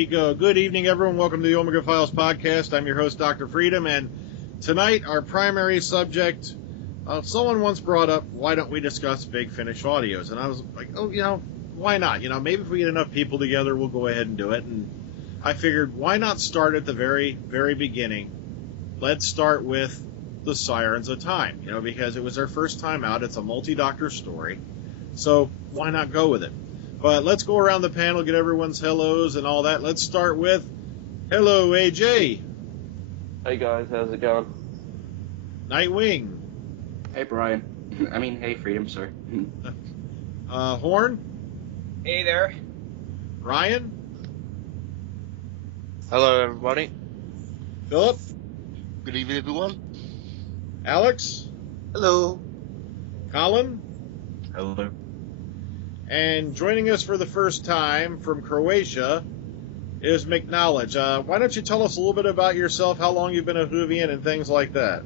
we go. Good evening, everyone. Welcome to the Omega Files podcast. I'm your host, Dr. Freedom, and tonight our primary subject, someone once brought up, why don't we discuss Big Finish audios? And I was like, why not? Maybe if we get enough people together, we'll go ahead and do it. And I figured, why not start at the very, very beginning? Let's start with the Sirens of Time, because it was their first time out. It's a multi-doctor story, so why not go with it? But let's go around the panel, get everyone's hellos and all that. Let's start with, hello, AJ. Hey guys, how's it going? Nightwing. Hey Brian. Hey Freedom, sorry. Horn. Hey there. Ryan. Hello, everybody. Phillip. Good evening, everyone. Alex. Hello. Collin. Hello. And joining us for the first time from Croatia is McKnowledge. Why don't you tell us a little bit about yourself, how long you've been a Whovian, and things like that?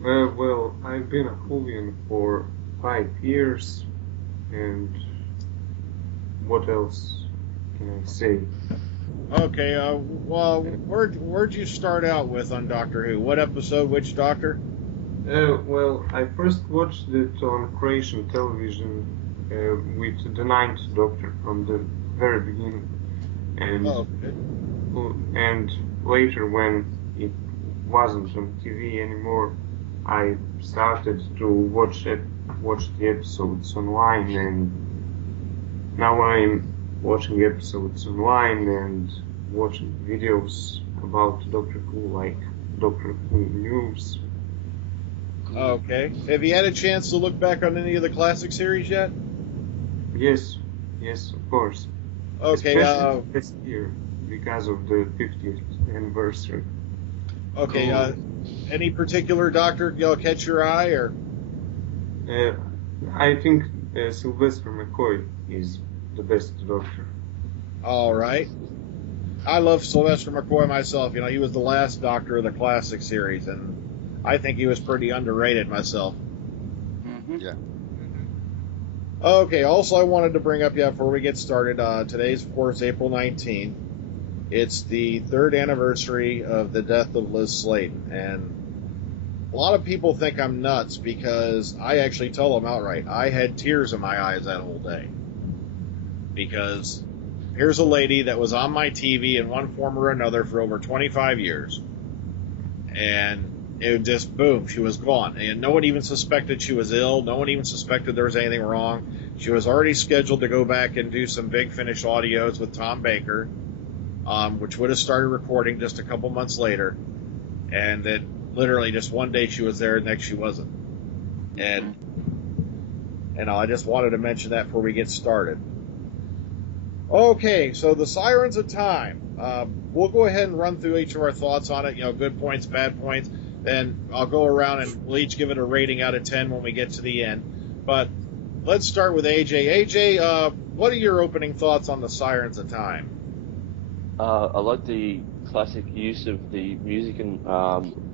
Well, I've been a Whovian for 5 years, and what else can I say? Okay, well, where'd you start out with on Doctor Who? What episode, which Doctor? Well, I first watched it on Croatian television with the 9th Doctor from the very beginning, and later when it wasn't on TV anymore, I started to watch the episodes online, and now I'm watching episodes online and watching videos about Doctor Who, like Doctor Who News. Okay. Have you had a chance to look back on any of the classic series yet? Yes, of course. Okay. Especially this year because of the 50th anniversary. Okay. Any particular Doctor catch your eye, or? I think Sylvester McCoy is the best Doctor. All right. I love Sylvester McCoy myself. He was the last Doctor of the classic series, and I think he was pretty underrated myself. Mm-hmm. Yeah. Okay, also I wanted to bring up, before we get started, today's, of course, April 19th. It's the 3rd anniversary of the death of Liz Sladen, and a lot of people think I'm nuts because I actually tell them outright, I had tears in my eyes that whole day. Because here's a lady that was on my TV in one form or another for over 25 years, and it just, boom, she was gone. And no one even suspected she was ill. No one even suspected there was anything wrong. She was already scheduled to go back and do some Big Finish audios with Tom Baker, which would have started recording just a couple months later. And then literally just one day she was there, next she wasn't. And I just wanted to mention that before we get started. Okay, so the Sirens of Time. We'll go ahead and run through each of our thoughts on it, good points, bad points. Then I'll go around and we'll each give it a rating out of 10 when we get to the end. But let's start with AJ. AJ, what are your opening thoughts on the Sirens of Time? I like the classic use of the music and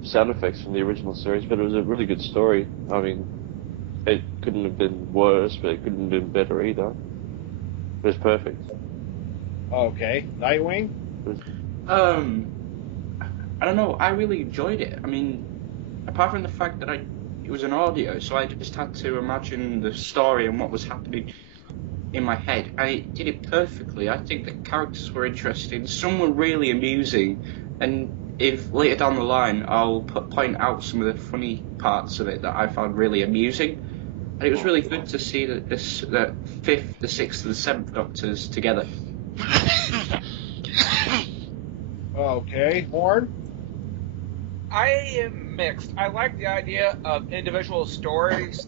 sound effects from the original series, but it was a really good story. It couldn't have been worse, but it couldn't have been better either. It was perfect. Okay. Nightwing? I don't know, I really enjoyed it. Apart from the fact that it was an audio, so I just had to imagine the story and what was happening in my head. And it did it perfectly. I think the characters were interesting, some were really amusing, and if later down the line I'll point out some of the funny parts of it that I found really amusing. And it was really good to see the 5th, the 6th, and the 7th Doctors together. Okay. Horn? I am mixed. I like the idea of individual stories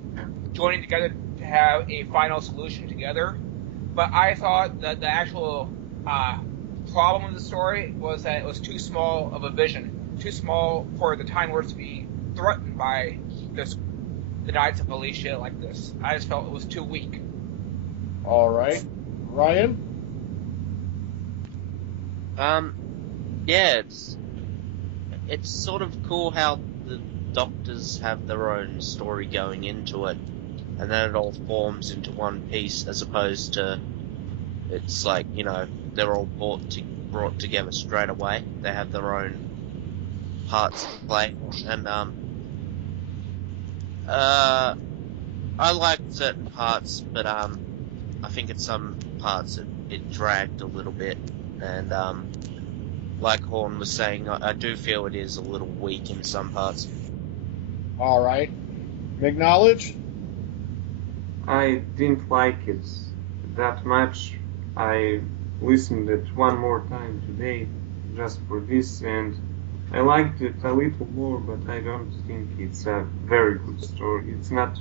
joining together to have a final solution together, but I thought that the actual problem of the story was that it was too small of a vision, too small for the Time Lords to be threatened by the Knights of Alicia like this. I just felt it was too weak. All right. Ryan? Yeah, it's sort of cool how the Doctors have their own story going into it, and then it all forms into one piece, as opposed to it's like, they're all brought together straight away. They have their own parts to play, and I liked certain parts, but I think in some parts it dragged a little bit, and like Horn was saying, I do feel it is a little weak in some parts. All right. McKnowledge? I didn't like it that much. I listened it one more time today just for this, and I liked it a little more, but I don't think it's a very good story. It's not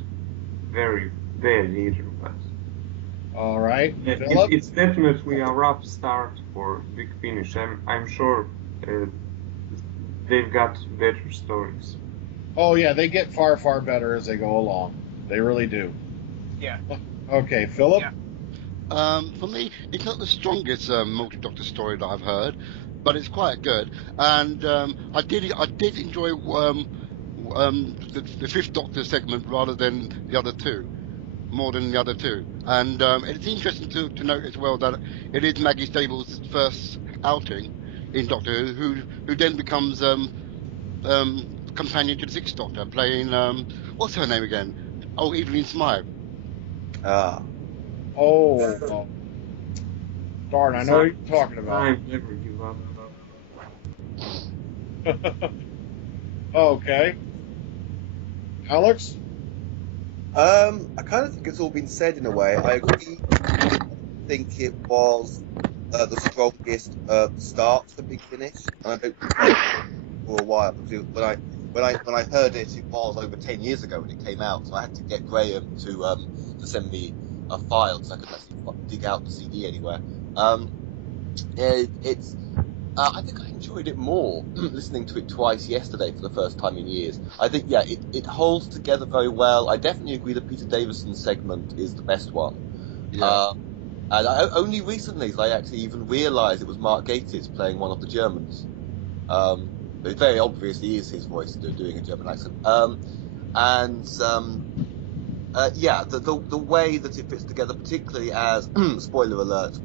very bad either, but All right. Phillip? it's definitely a rough start for Big Finish. I'm sure they've got better stories. Oh, yeah, they get far, far better as they go along. They really do. Yeah. Okay, Phillip? Yeah. For me, it's not the strongest multi-doctor story that I've heard, but it's quite good. And I did enjoy the Fifth Doctor segment rather than the other two, more than the other two. And it's interesting to note as well that it is Maggie Stable's first outing in Doctor Who, who then becomes companion to the Sixth Doctor, playing what's her name again? Oh, Evelyn Smythe. Oh, darn, I know what you're talking about. Time never give up. Okay. Alex? I kind of think it's all been said in a way. I agree. I think it was the strongest start to Big Finish, and I don't think for a while. Because when I heard it, it was over 10 years ago when it came out, so I had to get Graham to send me a file because I couldn't actually dig out the CD anywhere. I think I enjoyed it more listening to it twice yesterday for the first time in years. I think, yeah, it holds together very well. I definitely agree that Peter Davison's segment is the best one. Yeah. And only recently did I actually even realise it was Mark Gatiss playing one of the Germans. But it very obviously is his voice doing a German accent. Yeah, the way that it fits together, particularly as, spoiler alert,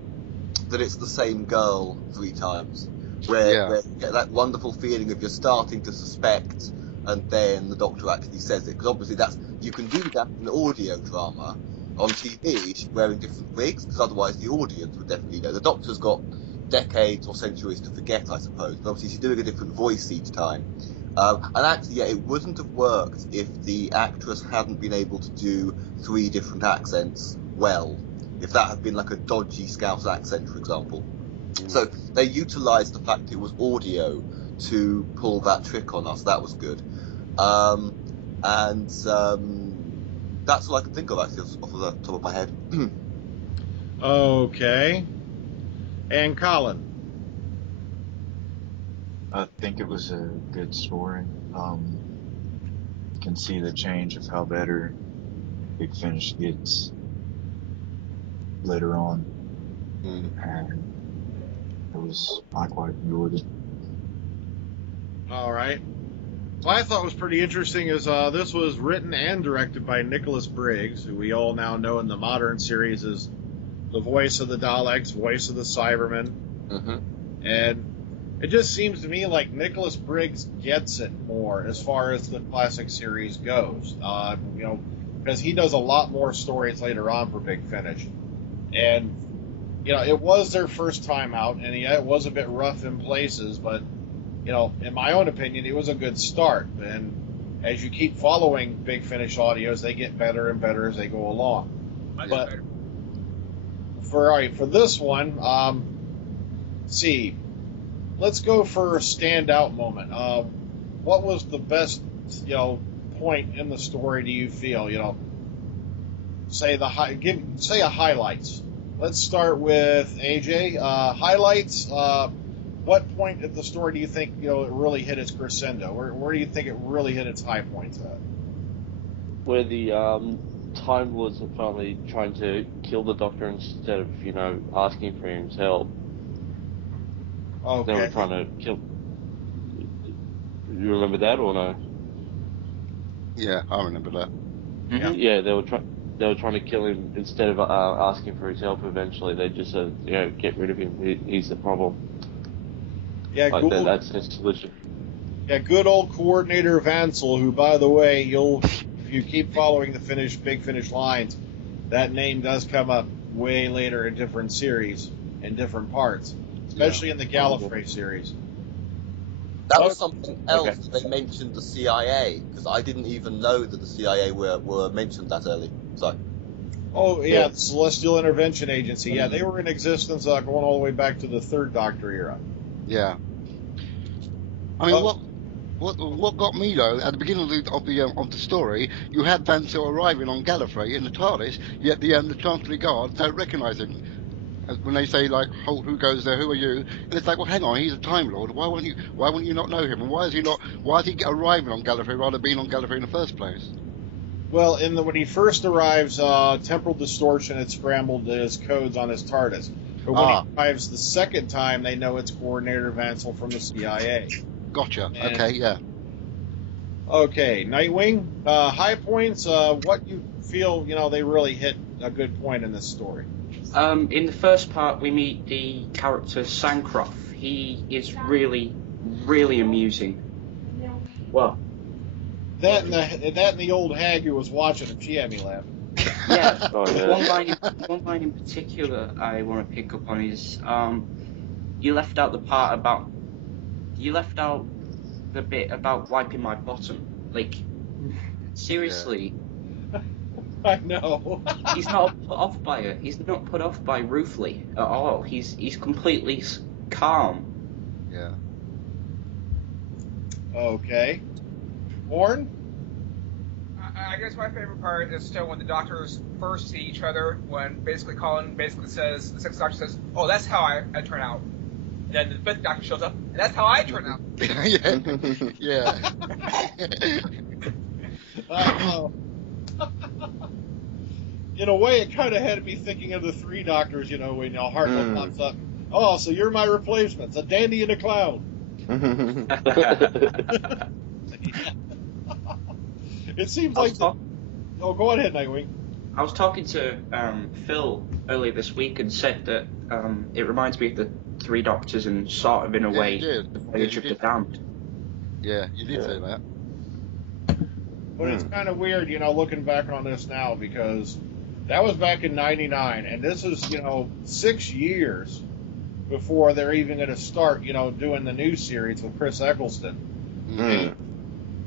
that it's the same girl 3 times. Where you get that wonderful feeling of you're starting to suspect, and then the Doctor actually says it. Because obviously you can do that in audio drama. On TV, she's wearing different wigs, because otherwise the audience would definitely know. The Doctor's got decades or centuries to forget, I suppose. But obviously she's doing a different voice each time. And actually, yeah, it wouldn't have worked if the actress hadn't been able to do 3 different accents well. If that had been like a dodgy Scouse accent, for example. So they utilised the fact it was audio to pull that trick on us. That was good. That's all I can think of, actually, off of the top of my head. Okay. And Collin? I think it was a good story. You can see the change of how better Big Finish gets later on. And I quite enjoyed it. All right. What I thought was pretty interesting is this was written and directed by Nicholas Briggs, who we all now know in the modern series as the voice of the Daleks, voice of the Cybermen. And it just seems to me like Nicholas Briggs gets it more as far as the classic series goes. Because he does a lot more stories later on for Big Finish. And it was their first time out, and it was a bit rough in places, but, in my own opinion, it was a good start. And as you keep following Big Finish audios, they get better and better as they go along. But for this one, let's go for a standout moment. What was the best, point in the story do you feel? Say a highlights. Let's start with AJ. Highlights. What point of the story do you think it really hit its crescendo? Where do you think it really hit its high points at? Where the Time Lords are finally trying to kill the Doctor instead of asking for his help. Okay. They were trying to kill. You remember that or no? Yeah, I remember that. Yeah, they were trying to kill him instead of asking for his help. Eventually, they just said, get rid of him. He's the problem. Yeah, Like that's his solution. Yeah, good old Coordinator Vansel, who, by the way, if you keep following the Big Finish lines, that name does come up way later in different series and different parts, especially in the Gallifrey series. That was something else that they mentioned the CIA, because I didn't even know that the CIA were mentioned that early. So. Oh, yeah, the Celestial Intervention Agency. Yeah, they were in existence going all the way back to the Third Doctor era. Yeah. I mean, what got me though at the beginning of the story, you had Vansel arriving on Gallifrey in the TARDIS, yet the Chancellery Guards don't recognise him. When they say like, who goes there? Who are you? And it's like, well, hang on, he's a Time Lord. Why wouldn't you not know him? And why is he arriving on Gallifrey rather than being on Gallifrey in the first place? Well, when he first arrives, temporal distortion had scrambled his codes on his TARDIS. But when he arrives the second time, they know it's Coordinator Vansel from the CIA. Gotcha. Okay, yeah. Okay, Nightwing. High points. What you feel? They really hit a good point in this story. In the first part, we meet the character Sancroft. He is really, really amusing. Well, that and the old hag who was watching him, she had me laughing. Yeah, one line in particular I want to pick up on is you left out the bit about wiping my bottom. Like, seriously. Yeah. I know. He's not put off by it. He's not put off by Ruthly at all. He's completely calm. Yeah. Okay. Horn? I guess my favorite part is still when the doctors first see each other, when basically Collin says, the sixth doctor says, "Oh, that's how I turn out." And then the fifth doctor shows up, and that's how I turn out. Yeah. In a way, it kind of had me thinking of the three doctors, when Hartnell pops up. Oh, so you're my replacements, a dandy and a clown. It seems like... Oh, go ahead, Nightwing. I was talking to Phil earlier this week and said that it reminds me of the Three Doctors and sort of in a way the Voyage of the Damned. Yeah, you did say that. But it's kind of weird, looking back on this now, because that was back in '99, and this is, 6 years before they're even going to start, doing the new series with Chris Eccleston. Mm-hmm.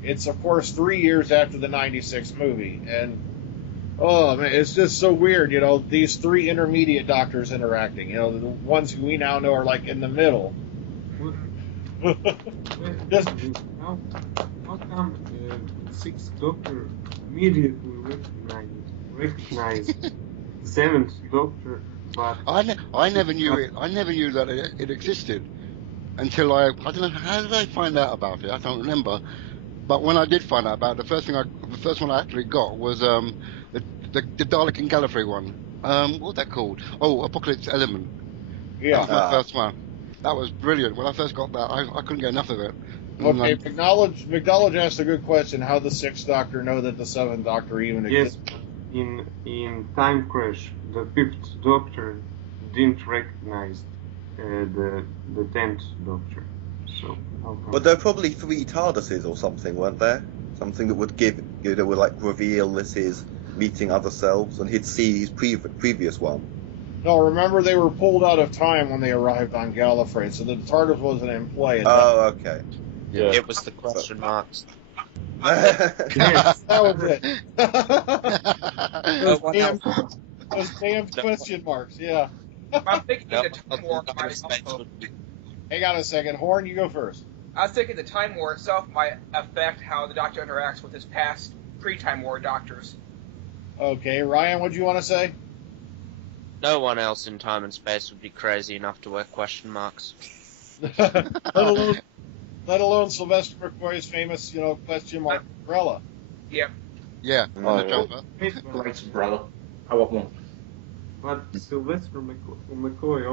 It's, of course, 3 years after the '96 movie, and oh man, it's just so weird, these three intermediate doctors interacting, the ones who we now know are like in the middle. Just how come Sixth Doctor immediately recognized Seventh Doctor, but I never knew it. I never knew that it existed until I don't know, how did I find out about it? I don't remember. But when I did find out about it, the first one I actually got was the Dalek and Gallifrey one. What was that called? Oh, Apocalypse Element. Yeah. That was my first one. That was brilliant. When I first got that, I couldn't get enough of it. Okay, McKnowledge asked a good question. How the Sixth Doctor know that the Seventh Doctor even exists? Yes, in Time Crash, the Fifth Doctor didn't recognize the Tenth Doctor. So, but there were probably 3 TARDISes or something, weren't there? Something that would would like reveal this is meeting other selves, and he'd see his previous one. No, remember they were pulled out of time when they arrived on Gallifrey, so the TARDIS wasn't in play. Okay. Yeah. It was the question marks. Yes, that was it. Those damn question marks, yeah. I'm thinking the Time War might Hang on a second. Horn, you go first. I was thinking the Time War itself might affect how the Doctor interacts with his past pre-Time War doctors. Okay, Ryan, what do you want to say? No one else in time and space would be crazy enough to wear question marks. Let alone Sylvester McCoy's famous, question mark umbrella. Yep. Yeah, Great umbrella. I want one. But Sylvester McCoy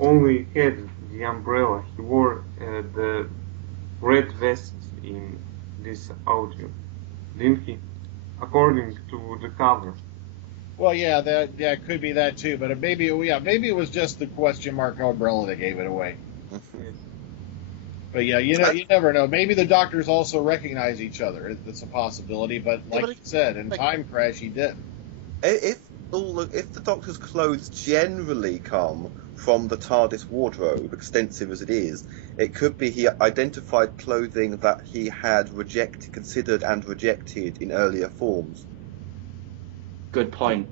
only had the umbrella. He wore the red vest in this audio, didn't he? According to the cover. Well, yeah, that could be that too, but maybe it was just the question mark umbrella that gave it away. But yeah, you never know. Maybe the doctors also recognize each other. It's a possibility, but like you said, in Time Crash, he didn't. If the Doctor's clothes generally come from the TARDIS wardrobe, extensive as it is, it could be he identified clothing that he had considered and rejected in earlier forms. Good point.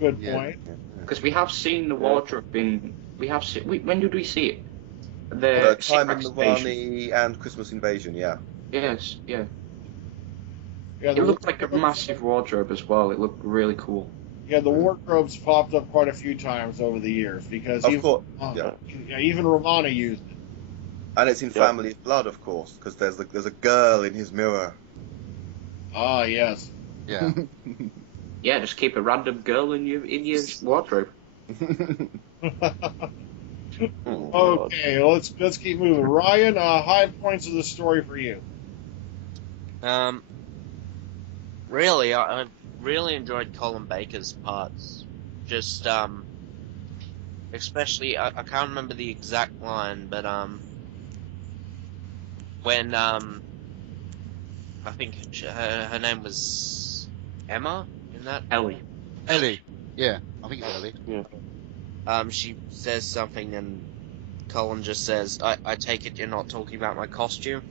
Good point. Because we have seen the wardrobe in. When did we see it? The Time in the Rani and Christmas Invasion, yeah. Yes, yeah. Yeah, It looked like a massive wardrobe as well. It looked really cool. Yeah, the wardrobes popped up quite a few times over the years because even Romana used it. And it's in Family of Blood, of course, because there's a girl in his mirror. Ah, yes. Yeah. Yeah, just keep a random girl in your wardrobe. Okay, let's keep moving. Ryan, high points of the story for you. Really, I really enjoyed Colin Baker's parts. Just, especially, I can't remember the exact line, but, when, I think her name was Emma, in that? Ellie. Yeah, I think it's Ellie. Yeah. She says something and Colin just says, I take it you're not talking about my costume?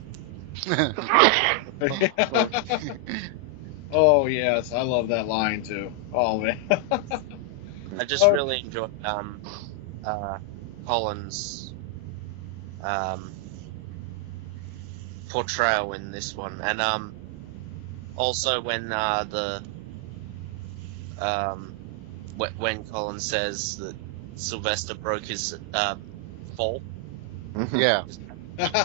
Oh, yes, I love that line, too. Oh, man. I just really enjoyed, Colin's, portrayal in this one. And, also when, when Colin says that Sylvester broke his fall. Yeah.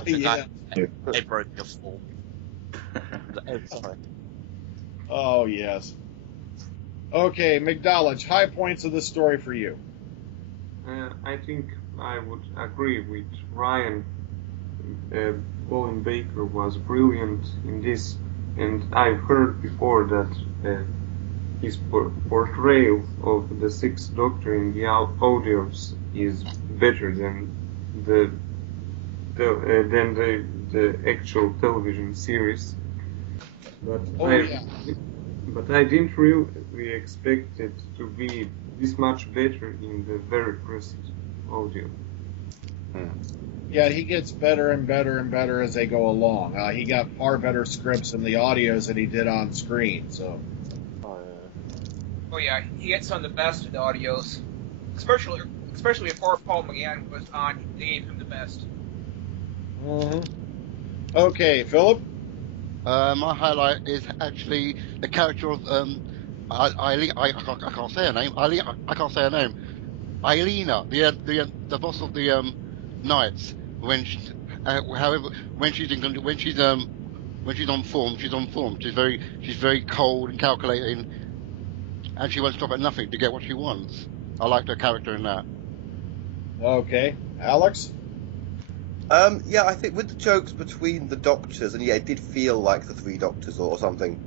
Yeah. They broke your fall. Sorry. Oh, yes. Okay, McKnowledge, high points of the story for you. I think I would agree with Ryan. Colin Baker was brilliant in this, and I've heard before that his portrayal of the Sixth Doctor in the audios is better than the actual television series. But I didn't really expect it to be this much better in the very first audio. Yeah, he gets better and better and better as they go along. He got far better scripts in the audios than he did on screen, so... Oh yeah, he gets some of the best in the audios. Especially before Paul McGann was on, they gave him the best. Mm-hmm. Okay, Philip? My highlight is actually the character of Eileen. I can't say her name. I can't say her name. Eilina, the boss of the Knights. When she's on form, she's on form. She's very cold and calculating, and she won't stop at nothing to get what she wants. I liked her character in that. Okay, Alex? Yeah, I think with the jokes between the Doctors, and yeah, it did feel like the Three Doctors or something.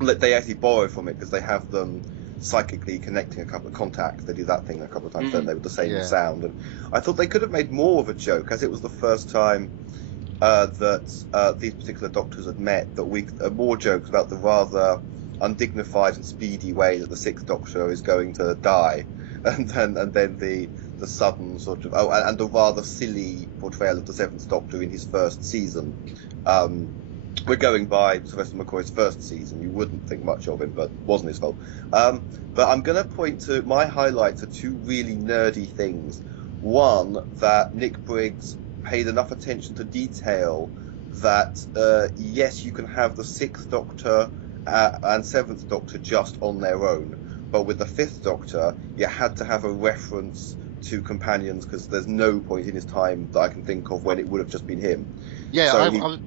They actually borrow from it because they have them psychically connecting a couple of contacts. They do that thing a couple of times, don't they, with the same sound. And I thought they could have made more of a joke, as it was the first time that these particular Doctors had met, that more jokes about the rather undignified and speedy way that the Sixth Doctor is going to die, and then the sudden sort of and the rather silly portrayal of the Seventh Doctor in his first season. We're going by Sylvester McCoy's first season. You wouldn't think much of him, but wasn't his fault. But I'm going to point to my highlights are two really nerdy things. One, that Nick Briggs paid enough attention to detail that yes, you can have the Sixth Doctor and Seventh Doctor just on their own, but with the Fifth Doctor, you had to have a reference to companions because there's no point in his time that I can think of when it would have just been him. Yeah, so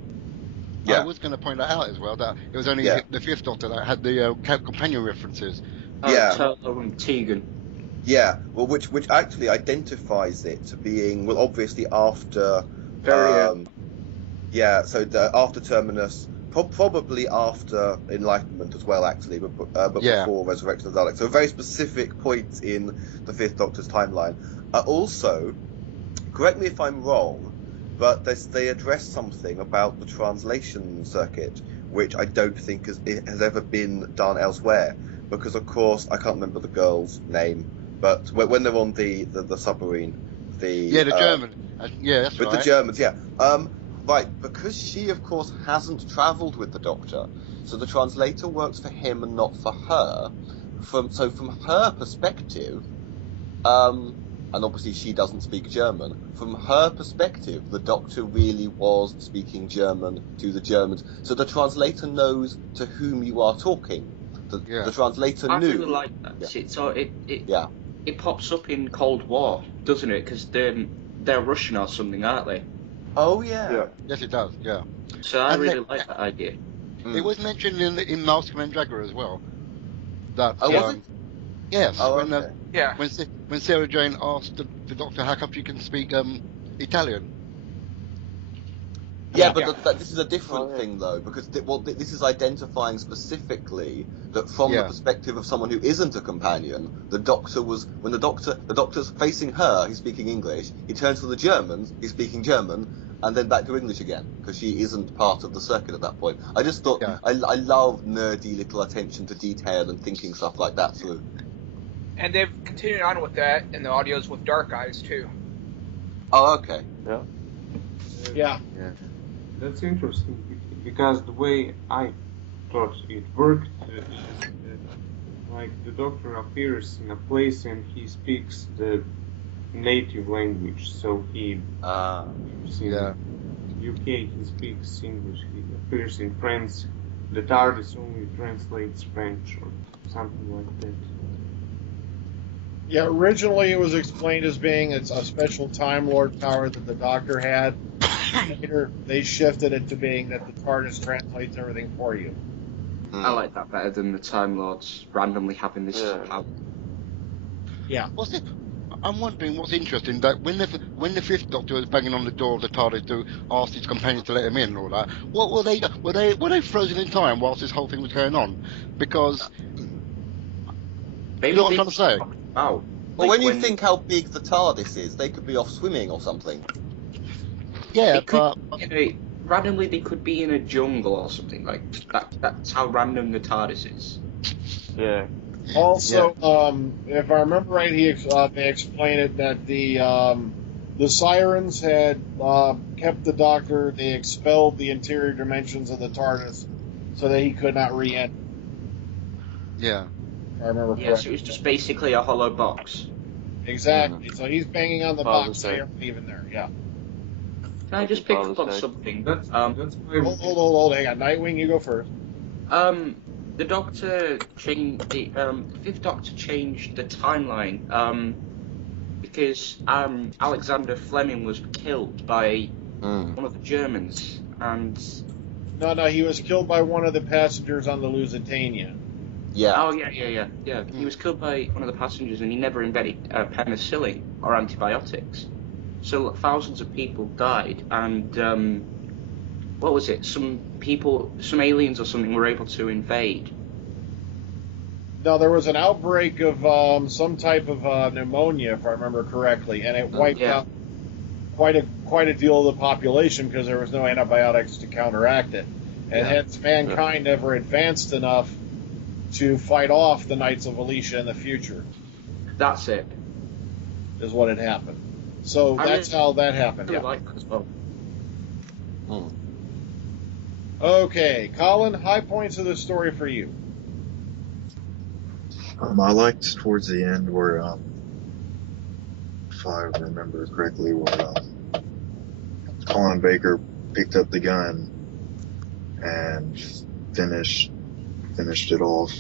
I was going to point that out as well, that it was only the Fifth Doctor that had the companion references. Tegan. Yeah, well, which actually identifies it to being, well, obviously after... so after Terminus, probably after Enlightenment as well, actually, but before Resurrection of the Daleks. So a very specific point in the Fifth Doctor's timeline. Also, correct me if I'm wrong, but they address something about the translation circuit, which I don't think has ever been done elsewhere. Because, of course, I can't remember the girl's name, but when they're on the submarine, the German. That's with right. the Germans, right, because she, of course, hasn't travelled with the Doctor, so the translator works for him and not for her. From her perspective, and obviously she doesn't speak German, from her perspective, the Doctor really was speaking German to the Germans. So the translator knows to whom you are talking. The translator knew. I really like that. Yeah. So it pops up in Cold War, doesn't it? Because they're Russian or something, aren't they? Oh, yeah. Yes, it does, yeah. So I really like that idea. It was mentioned in Mask and Dragger as well. That, was it? Yes. Oh, when, okay. When Sarah Jane asked the Doctor how come she can speak Italian. Yeah, but this is a different thing, though, because this is identifying specifically that from the perspective of someone who isn't a companion, the Doctor was, when the Doctor's facing her, he's speaking English, he turns to the Germans, he's speaking German, and then back to English again, because she isn't part of the circuit at that point. I just thought, I love nerdy little attention to detail and thinking stuff like that through. And they've continued on with that in the audios with Dark Eyes, too. Oh, okay. Yeah. That's interesting, because the way I thought it worked is like the Doctor appears in a place and he speaks the native language, so he in UK he speaks English, he appears in France, the TARDIS only translates French or something like that. Yeah, originally it was explained as being a special Time Lord power that the Doctor had. Later, they shifted it to being that the TARDIS translates everything for you. I like that better than the Time Lords randomly having this power. Yeah. I'm wondering what's interesting, that when the Fifth Doctor was banging on the door of the TARDIS to ask his companions to let him in and all that, what were they frozen in time whilst this whole thing was going on? Because you know what I'm trying to say? Oh. Well, when you think how big the TARDIS is, they could be off swimming or something. Yeah, but randomly they could be in a jungle or something like that. That's how random the TARDIS is. Yeah. Also, if I remember right, they explained it that the Sirens had kept the Doctor. They expelled the interior dimensions of the TARDIS so that he could not re-enter. Yeah. If I remember correctly. Yes, it was just basically a hollow box. Exactly. So he's banging on the box. They aren't even there. Yeah. Can I just pick up on something? That's Hold, hang on. Nightwing, you go first. The Doctor changed the Fifth Doctor changed the timeline because Alexander Fleming was killed by one of the Germans, and no, he was killed by one of the passengers on the Lusitania. Yeah. Oh yeah. He was killed by one of the passengers, and he never invented penicillin or antibiotics. So thousands of people died, and what was it? Some aliens or something were able to invade. No, there was an outbreak of some type of pneumonia, if I remember correctly, and it wiped out quite a deal of the population because there was no antibiotics to counteract it, and hence mankind never advanced enough to fight off the Knights of Alicia in the future. That's it. Is what had happened. So that's how that happened. I like that as well. Okay, Collin, high points of the story for you. I liked towards the end where, if I remember correctly, where Colin Baker picked up the gun and finished it off.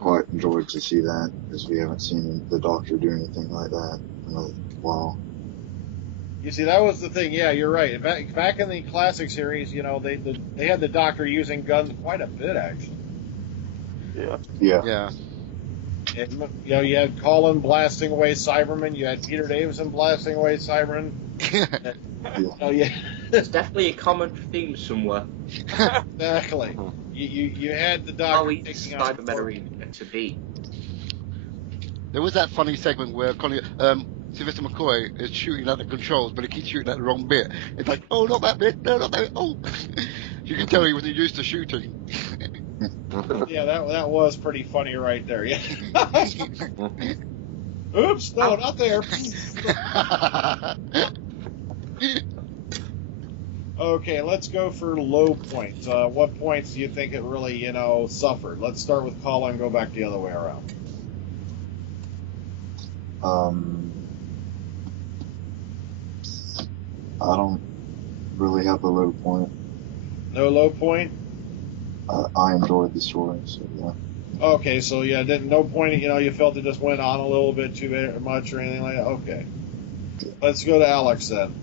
Quite enjoyed to see that, because we haven't seen the Doctor do anything like that in a while. You see, that was the thing. Yeah, you're right. Back in the classic series, they had the Doctor using guns quite a bit, actually. Yeah. And, you had Collin blasting away Cybermen. You had Peter Davison blasting away Cybermen. Oh yeah, There's definitely a common theme somewhere. exactly. You had the doctor Oh, he's taking out Cybermarine to beat. There was that funny segment where Sylvester McCoy is shooting at the controls, but he keeps shooting at the wrong bit. It's like, oh, not that bit, no, not that bit. Oh, you can tell he wasn't used to shooting. Yeah, that was pretty funny right there. Yeah. Oops, no, not there. Okay, let's go for low points. What points do you think it really, suffered? Let's start with Collin and go back the other way around. I don't really have a low point. No low point? I enjoyed the story, so yeah. Okay, so yeah, no point, you felt it just went on a little bit too much or anything like that? Okay. Let's go to Alex then.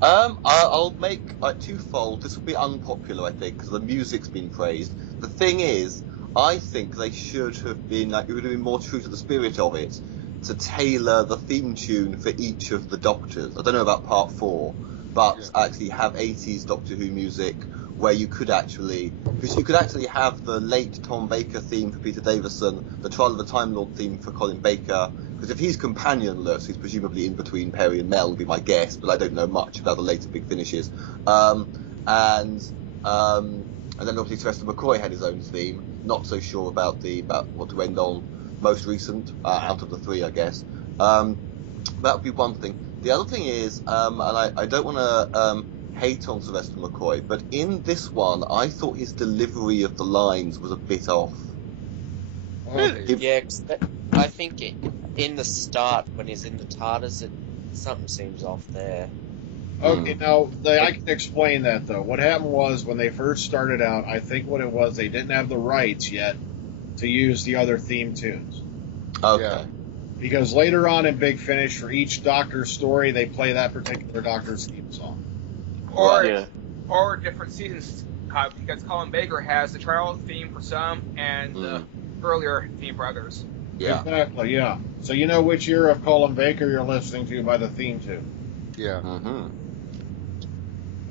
I'll make twofold. This will be unpopular, I think, because the music's been praised. The thing is, I think they should have been it would have been more true to the spirit of it, to tailor the theme tune for each of the Doctors. I don't know about Part 4, but actually have 80s Doctor Who music where you could actually have the late Tom Baker theme for Peter Davison, the Trial of the Time Lord theme for Colin Baker. Because if he's companionless, he's presumably in between Perry and Mel, would be my guess, but I don't know much about the later big finishes. And then obviously Sylvester McCoy had his own theme. Not so sure about what to end on most recent out of the three, I guess. That would be one thing. The other thing is, and I don't want to hate on Sylvester McCoy, but in this one, I thought his delivery of the lines was a bit off. Really? Yeah, I think in the start, when he's in the TARDIS, something seems off there. Okay, now, I can explain that, though. What happened was, when they first started out, I think what it was, they didn't have the rights yet to use the other theme tunes. Okay. Yeah. Because later on in Big Finish, for each Doctor's story, they play that particular Doctor's theme song. Or different seasons, because Colin Baker has the trial theme for some and the earlier theme for others. Yeah. Exactly, yeah. So you know which year of Colin Baker you're listening to by the theme tune. Yeah. Mm-hmm.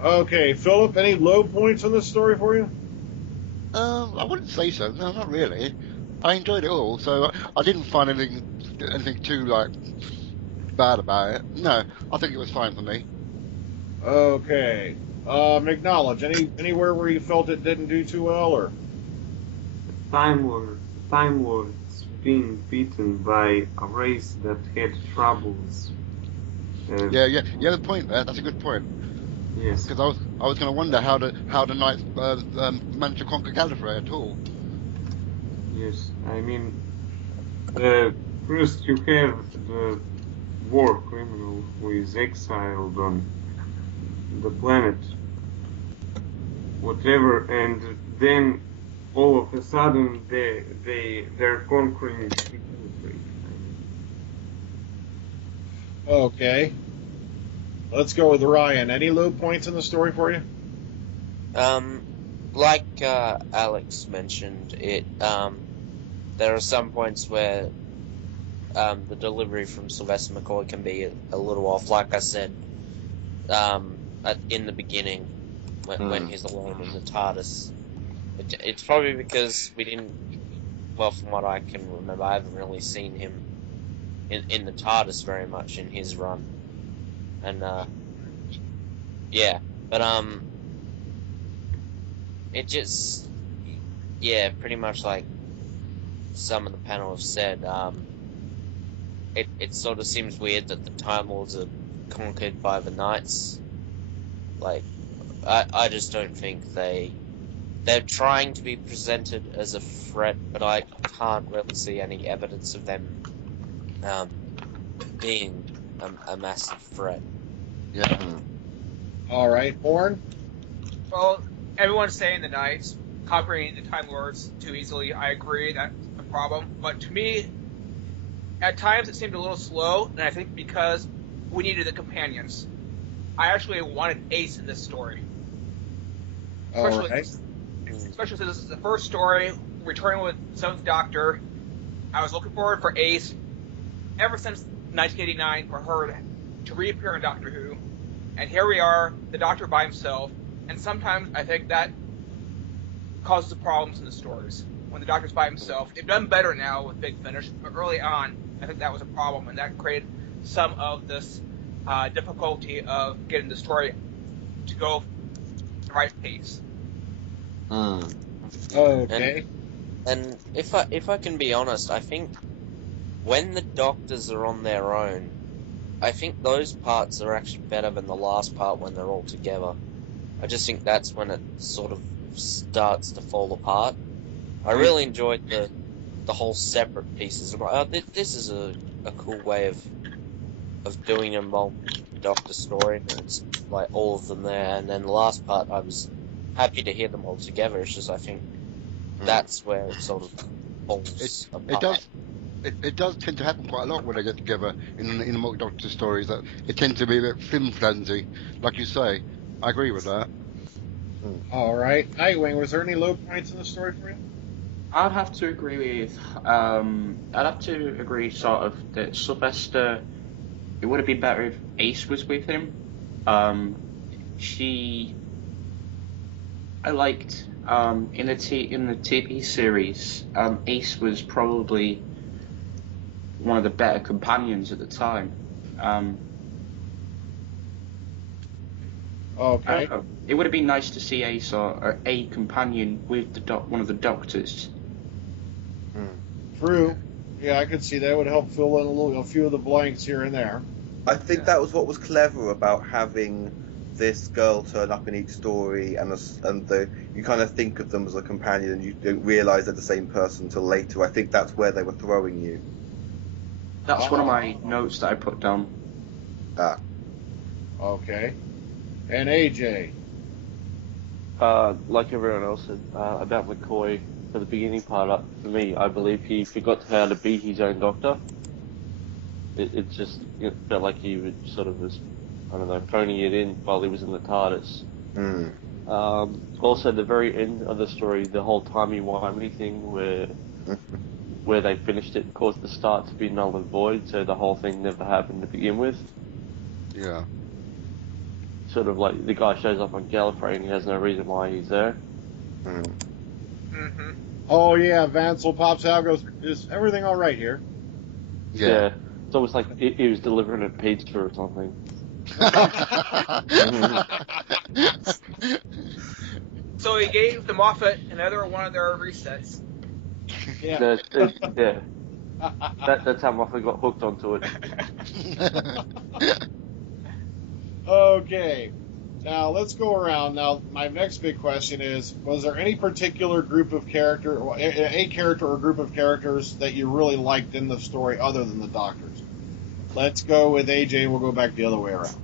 Okay, Philip, any low points on this story for you? I wouldn't say so. No, not really. I enjoyed it all, so I didn't find anything too bad about it. No, I think it was fine for me. Okay. McKnowledge, anywhere where you felt it didn't do too well, or? Time Lord's being beaten by a race that had troubles. Yeah, you have a point there. That's a good point. Yes. Because I was going to wonder how the Knights managed to conquer Gallifrey at all. Yes, I mean, first you have the war criminal who is exiled on the planet, whatever, and then all of a sudden they're conquering Gallifrey. Okay. Let's go with Ryan. Any low points in the story for you? Like Alex mentioned, there are some points where the delivery from Sylvester McCoy can be a little off. Like I said, in the beginning, when he's alone in the TARDIS, it's probably because we didn't. Well, from what I can remember, I haven't really seen him in the TARDIS very much in his run, and yeah, but it just, pretty much like some of the panel have said, it sort of seems weird that the Time Lords are conquered by the Knights. Like, I just don't think they're trying to be presented as a threat, but I can't really see any evidence of them being a massive threat. Yeah. All right, Horn? Well, everyone's saying the Knights conquering the Time Lords too easily. I agree, that's a problem. But to me, at times it seemed a little slow, and I think because we needed the companions. I actually wanted Ace in this story. Especially since this is the first story, returning with Seventh Doctor. I was looking forward for Ace ever since 1989 for her to reappear in Doctor Who, and here we are, the Doctor by himself, and sometimes I think that causes problems in the stories when the Doctor's by himself. They've done better now with Big Finish, but early on, I think that was a problem, and that created some of this difficulty of getting the story to go the right pace. Okay. And if I can be honest, I think when the Doctors are on their own, I think those parts are actually better than the last part when they're all together. I just think that's when it sort of starts to fall apart. I really enjoyed the whole separate pieces. This is a cool way of doing a multi-Doctor story, and it's like all of them there. And then the last part, I was happy to hear them all together. It's just I think that's where it sort of falls apart. It does tend to happen quite a lot when they get together in the multi-Doctor stories. That it tends to be a bit flim-flamsy, like you say. I agree with that. All right. Nightwing, was there any low points in the story for you? I'd have to agree sort of that Sylvester, it would have been better if Ace was with him. I liked in the TV series, Ace was probably one of the better companions at the time. Okay. It would have been nice to see Ace or a companion with one of the Doctors. True. Yeah, I could see that would help fill in a few of the blanks here and there. I think that was what was clever about having this girl turn up in each story, and you kind of think of them as a companion, and you don't realise they're the same person until later. I think that's where they were throwing you. That's one of my notes that I put down. Okay. And AJ? Like everyone else said about McCoy, for the beginning part, for me, I believe he forgot how to be his own Doctor. It felt like he was I don't know, phoning it in while he was in the TARDIS. Also, the very end of the story, the whole timey-wimey thing where they finished it caused the start to be null and void, so the whole thing never happened to begin with. Yeah. Sort of like the guy shows up on Gallifrey and he has no reason why he's there. Oh yeah, Vansel pops out and goes, "Is everything all right here?" Yeah. It's almost like he was delivering a pizza or something. So he gave the Moffat another one of their resets. Yeah. That's how Moffat got hooked onto it. Okay. Now, let's go around. Now, my next big question is, was there any particular group of character, a character or group of characters that you really liked in the story other than the Doctors? Let's go with AJ, and we'll go back the other way around.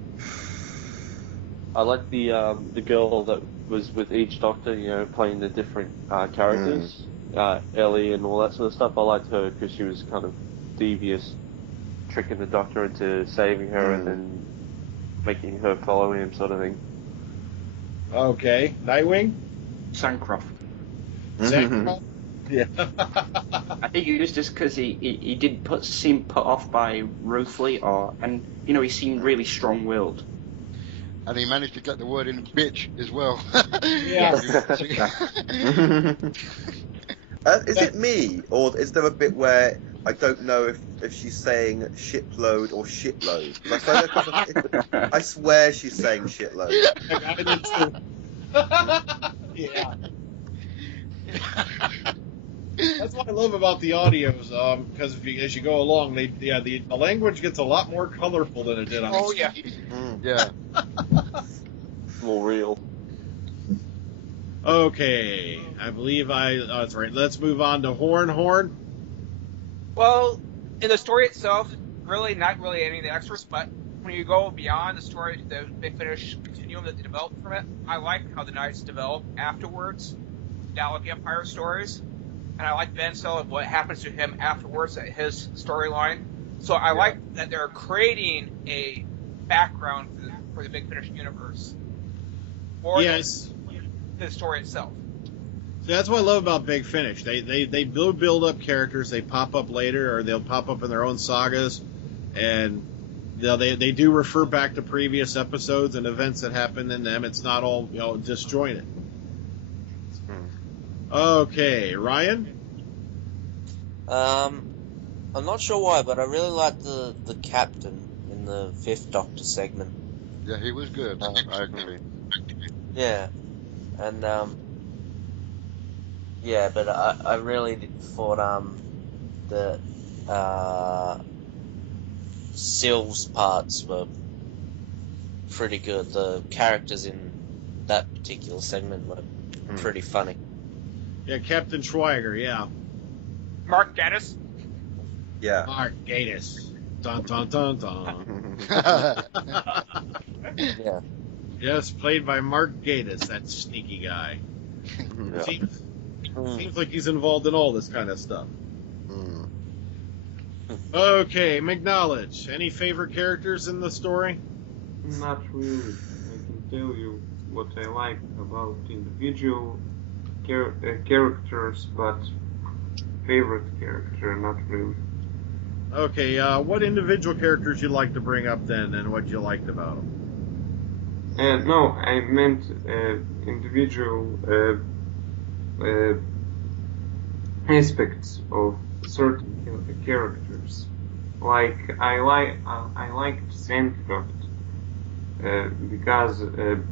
I like the girl that was with each Doctor, playing the different characters, Ellie and all that sort of stuff. I liked her because she was kind of devious, tricking the Doctor into saving her and then making her follow him, sort of thing. Okay, Nightwing? Sancroft. Sancroft? Yeah. I think it was just because he did seem put off by Ruthly, and he seemed really strong-willed. And he managed to get the word in bitch as well. Yeah. Is it me, or is there a bit where I don't know if she's saying shipload or shitload? I swear she's saying shitload. I did too. Yeah. That's what I love about the audios, because as you go along, the language gets a lot more colorful than it did on the yeah. Yeah. More real. Okay, I believe that's right. Let's move on to Horn. Well, in the story itself, really not really any of the extras, but when you go beyond the story to the Big Finish continuum that they developed from it, I like how the Knights develop afterwards, Dalek Empire stories, and I like Vansel and what happens to him afterwards at his storyline. So I like that they're creating a background for the Big Finish universe. Yes. The story itself. So that's what I love about Big Finish. They build up characters. They pop up later, or they'll pop up in their own sagas, and they do refer back to previous episodes and events that happened in them. It's not all disjointed. Okay, Ryan. I'm not sure why, but I really like the captain in the Fifth Doctor segment. Yeah, he was good. I agree. Yeah, and yeah, but I really thought the Syl's parts were pretty good. The characters in that particular segment were pretty funny. Yeah, Captain Schweiger. Yeah. Mark Gaddis. Yeah. Mark Gatiss. Dun dun dun dun. Yeah. Yes, played by Mark Gatiss, that sneaky guy. Yeah. Seems like he's involved in all this kind of stuff. Okay, McKnowledge. Any favorite characters in the story? Not really. I can tell you what I like about individual characters, but favorite character, not really. Okay, what individual characters you like to bring up then, and what you liked about them? No, I meant individual aspects of certain characters. Like I liked Sandcraft because you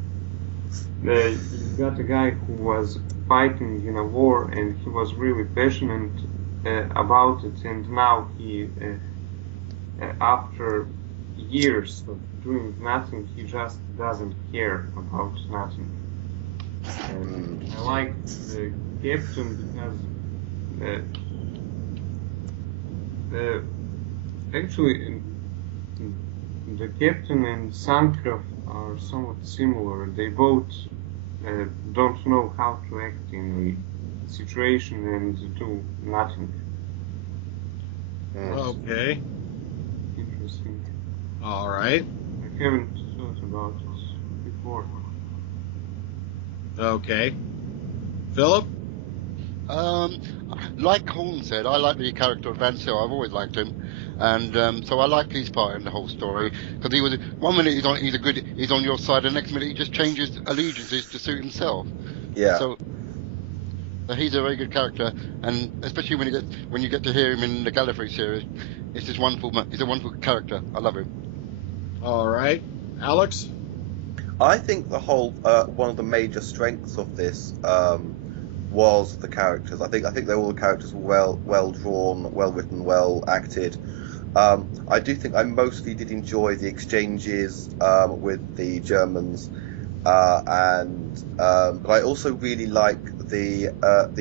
got a guy who was fighting in a war and he was really passionate about it, and now he after years of doing nothing, he just doesn't care about nothing. I liked the captain because actually the captain and Sandcraft are somewhat similar. They both don't know how to act in a situation and do nothing. Okay. Interesting. All right. I haven't thought about it before. Okay. Philip? Like Horn said, I like the character of Van Zyl. I've always liked him, and so I like his part in the whole story because he was 1 minute he's on your side, the next minute he just changes allegiances to suit himself. Yeah. So he's a very good character, and especially when you get to hear him in the Gallifrey series, it's just wonderful. He's a wonderful character. I love him. All right. Alex? I think the whole one of the major strengths of this was the characters. I think all the characters were well drawn, well written, well acted. I do think I mostly did enjoy the exchanges with the Germans, but I also really like the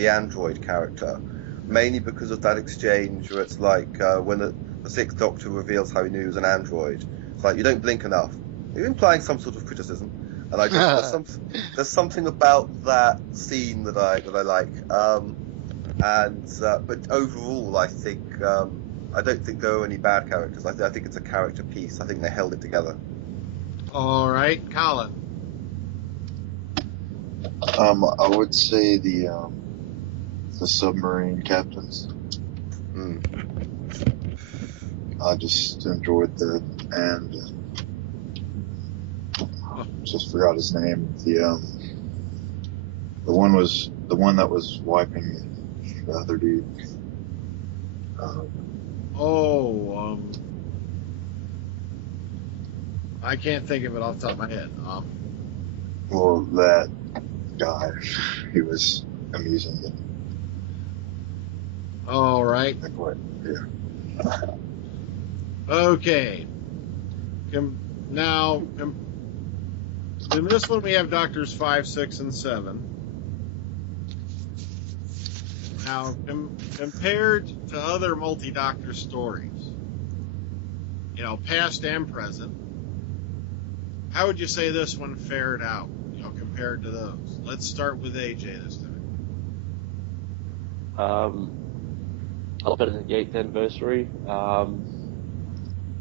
android character, mainly because of that exchange where it's like when the Sixth Doctor reveals how he knew he was an android. It's like you don't blink enough. You're implying some sort of criticism, and I just there's something about that scene that I like. But overall, I think I don't think there are any bad characters. I think it's a character piece. I think they held it together. All right. Collin? I would say the submarine captains. I just enjoyed that, and just forgot his name. The one that was wiping the other dude. I can't think of it off the top of my head. Well, that guy, he was amusing. All right. Yeah. Okay. Now, in this one we have Doctors 5, 6, and 7. Now, compared to other multi-Doctor stories, past and present, how would you say this one fared out, compared to those? Let's start with AJ this time. A lot better than the 8th anniversary,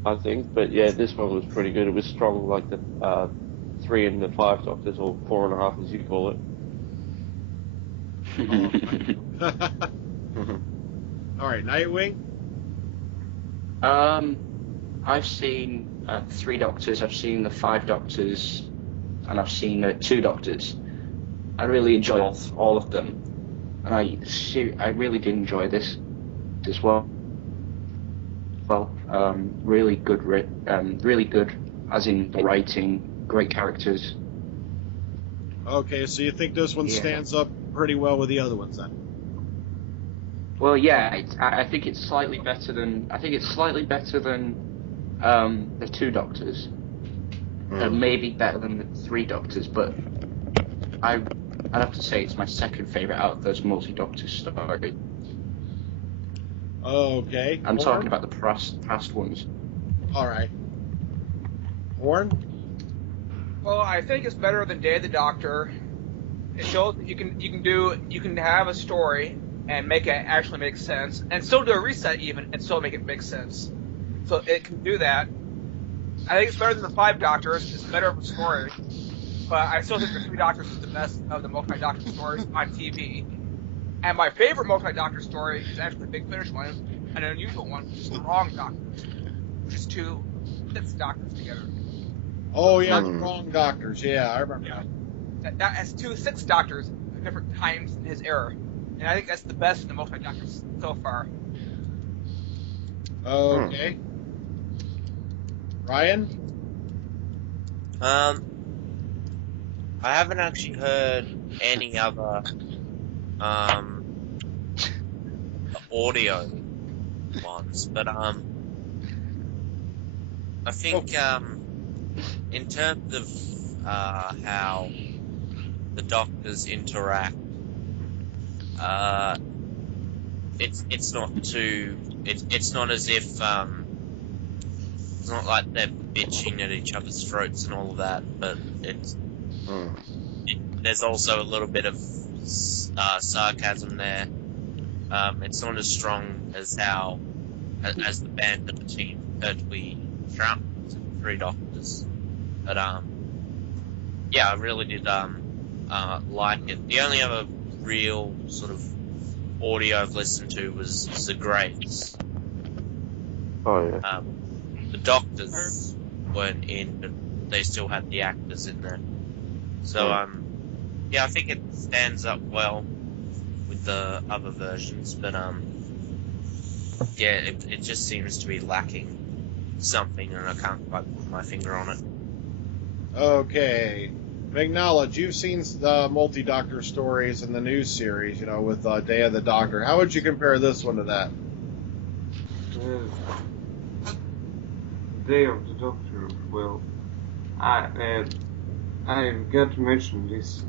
I think. But yeah, this one was pretty good. It was strong like the 3 and the 5 Doctors, or 4.5 as you call it. All right, Nightwing? I've seen 3 Doctors, I've seen the 5 Doctors, and I've seen 2 Doctors. I really enjoy all of them, and I really did enjoy this as well. Really good, really good, as in the writing, great characters. Okay, so you think this one stands up pretty well with the other ones then? Well, yeah, I think it's slightly better than the 2 Doctors. Maybe better than the 3 Doctors, but I'd have to say it's my second favourite out of those multi-Doctor stories. Okay. I'm talking about the past ones. All right. Horn? Well, I think it's better than Day of the Doctor. It shows that you can have a story and make it actually make sense, and still do a reset even, and still make it make sense. So it can do that. I think it's better than the 5 Doctors. It's better of a story, but I still think the 3 Doctors is the best of the multi-Doctor stories on TV. And my favorite multi-Doctor story is actually the Big Finish one, an unusual one, which is the Wrong Doctors, which is 2 6 Doctors together. Oh yeah, the Wrong Doctors. Yeah, I remember that. That has 2 6 Doctors at different times in his era, and I think that's the best in the multi-Doctors so far. Okay. Ryan? I haven't actually heard any other audio ones, but I think in terms of how the Doctors interact, it's not too. It's not as if it's not like they're bitching at each other's throats and all of that, but there's also a little bit of sarcasm there. It's not as strong as the banter between Pertwee, Trump, and 3 Doctors. But yeah, I really did like it. The only other real sort of audio I've listened to was the Greys. Oh yeah. The Doctors weren't in, but they still had the actors in there. So yeah, I think it stands up well with the other versions, but yeah, it just seems to be lacking something, and I can't quite put my finger on it. Okay. McKnowledge, you've seen the multi-Doctor stories in the news series, with Day of the Doctor. How would you compare this one to that? Day of the Doctor. Well, I got to mention this.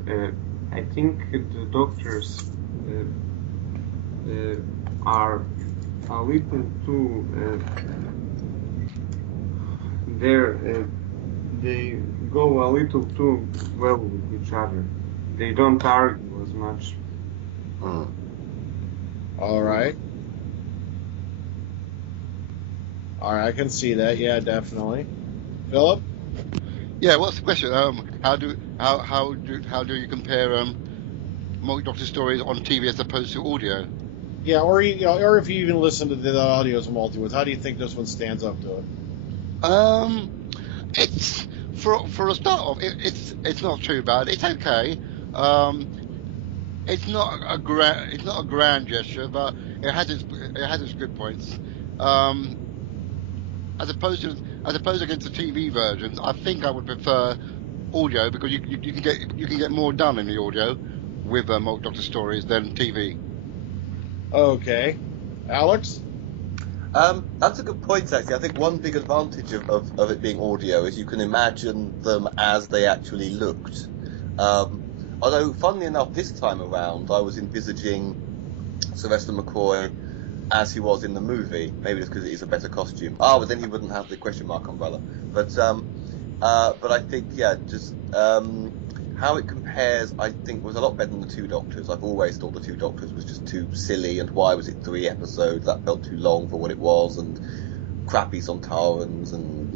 I think the Doctors are a little too. They go a little too well with each other. They don't argue as much. All right. I can see that. Yeah, definitely. Phillip? Yeah, what's the question? How do you compare multi-Doctor stories on TV as opposed to audio? Yeah, or if you even listen to the audios of multi-ones, how do you think this one stands up to it? It's for a start off, it's not too bad. It's okay. It's not a grand gesture, but it has its good points. As opposed against the TV versions, I think I would prefer audio because you can get more done in the audio with multi-Doctor stories than TV. Okay, Alex? That's a good point, actually. I think one big advantage of it being audio is you can imagine them as they actually looked. Although, funnily enough, this time around, I was envisaging Sylvester McCoy as he was in the movie. Maybe just because it is a better costume. But then he wouldn't have the question mark umbrella. But I think, yeah, just how it compares, I think, was a lot better than the 2 Doctors. I've always thought the 2 Doctors was just too silly, and why was it 3 episodes? That felt too long for what it was, and crappy Sontarans, and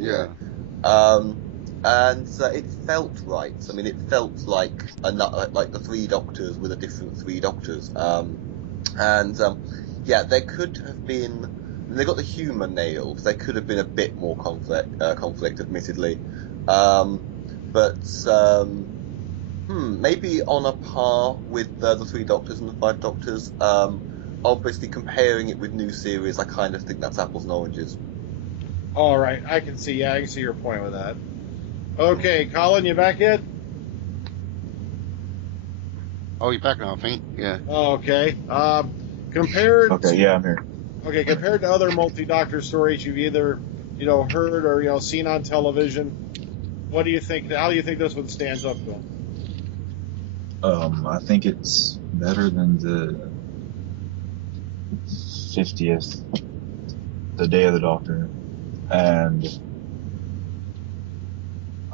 and it felt right. I mean, it felt like the 3 Doctors with a different 3 Doctors, yeah, there could have been they got the humour nailed. There could have been a bit more conflict, admittedly, maybe on a par with the 3 Doctors and the 5 Doctors. Obviously, comparing it with new series, I kind of think that's apples and oranges. All right, I can see your point with that. Okay, Collin, you back yet? Oh, you're back now, I think. Yeah. Okay. Compared Okay, yeah, I'm here. Okay, compared to other multi-Doctor stories you've either, heard or, seen on television, what do you think? How do you think this one stands up to them? I think it's better than the 50th, the Day of the Doctor, and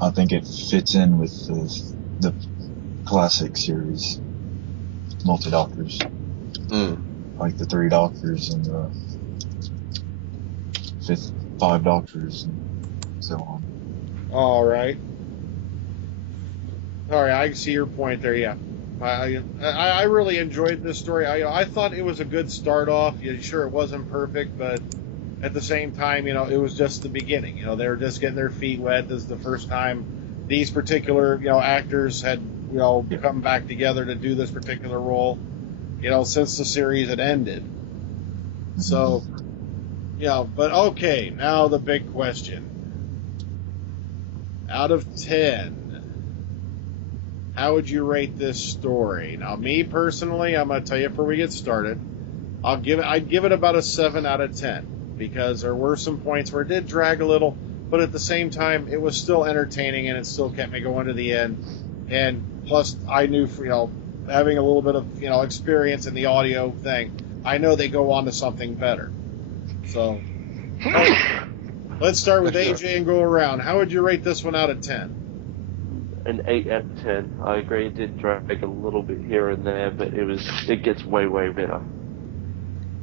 I think it fits in with the classic series, multi-Doctors. Like the 3 Doctors and the 5 Doctors and so on. All right. I see your point there. Yeah, I really enjoyed this story. I thought it was a good start off. Yeah, sure, it wasn't perfect, but at the same time, it was just the beginning. They were just getting their feet wet. This is the first time these particular actors had come back together to do this particular role. Since the series had ended. So, but okay, now the big question. Out of 10, how would you rate this story? Now, me personally, I'm going to tell you before we get started, I'd give it about a 7 out of 10, because there were some points where it did drag a little, but at the same time, it was still entertaining and it still kept me going to the end. And plus, I knew, having a little bit of experience in the audio thing, I know they go on to something better. So let's start with AJ and go around. How would you rate this one out of 10? An 8 out of 10. I agree, it did drag a little bit here and there, but it gets way, way better.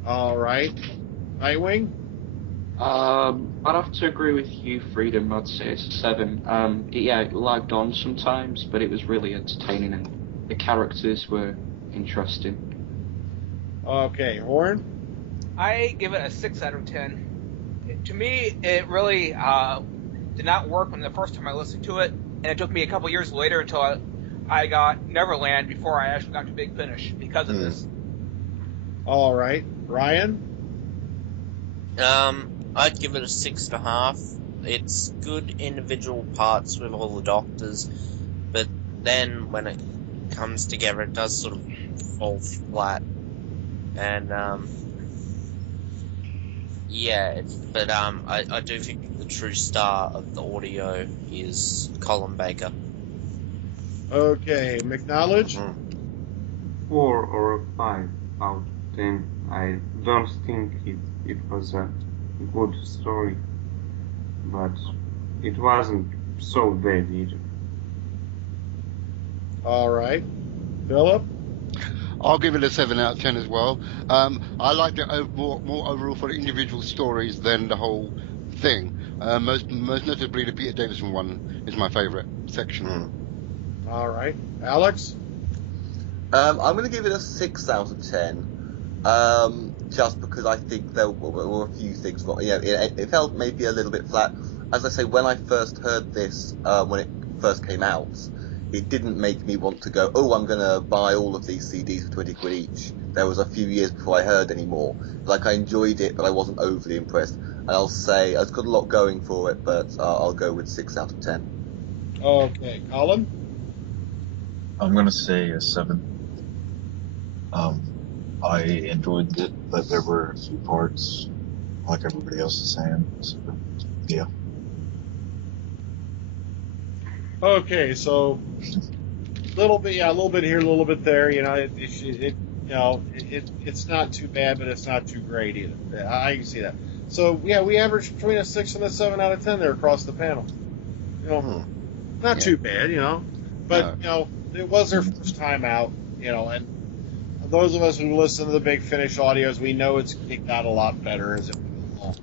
All right. Nightwing? I'd have to agree with you, Freedom. I'd say it's a 7. It lagged on sometimes, but it was really entertaining and the characters were interesting. Okay, Horn? I give it a 6 out of 10. To me, it really did not work when the first time I listened to it, and it took me a couple years later until I got Neverland before I actually got to Big Finish because of this. All right. Ryan? I'd give it a 6.5. It's good individual parts with all the Doctors, but then when it comes together, it does sort of fall flat. And I do think the true star of the audio is Colin Baker. Okay, McKnowledge? 4 or 5 out of 10. I don't think it was a good story, but it wasn't so bad either. All right. Phillip? I'll give it a 7 out of 10 as well. I liked it more overall for the individual stories than the whole thing. Most notably, the Peter Davison one is my favourite section. All right. Alex? I'm going to give it a 6 out of 10. Just because I think there were a few things wrong. It felt maybe a little bit flat. As I say, when I first heard this, when it first came out, it didn't make me want to go, I'm going to buy all of these CDs for 20 quid each. There was a few years before I heard any more. Like, I enjoyed it, but I wasn't overly impressed. And I'll say, it's got a lot going for it, but I'll go with 6 out of 10. Okay. Collin? I'm going to say a 7. I enjoyed it, but there were a few parts, like everybody else is saying. So, yeah. Okay, so a little bit here, a little bit there. It's not too bad, but it's not too great either. I can see that. So we averaged between a 6 and a 7 out of 10 there across the panel. Not too bad, but it was their first time out, and those of us who listen to the Big Finish audios, we know it got a lot better as it went along.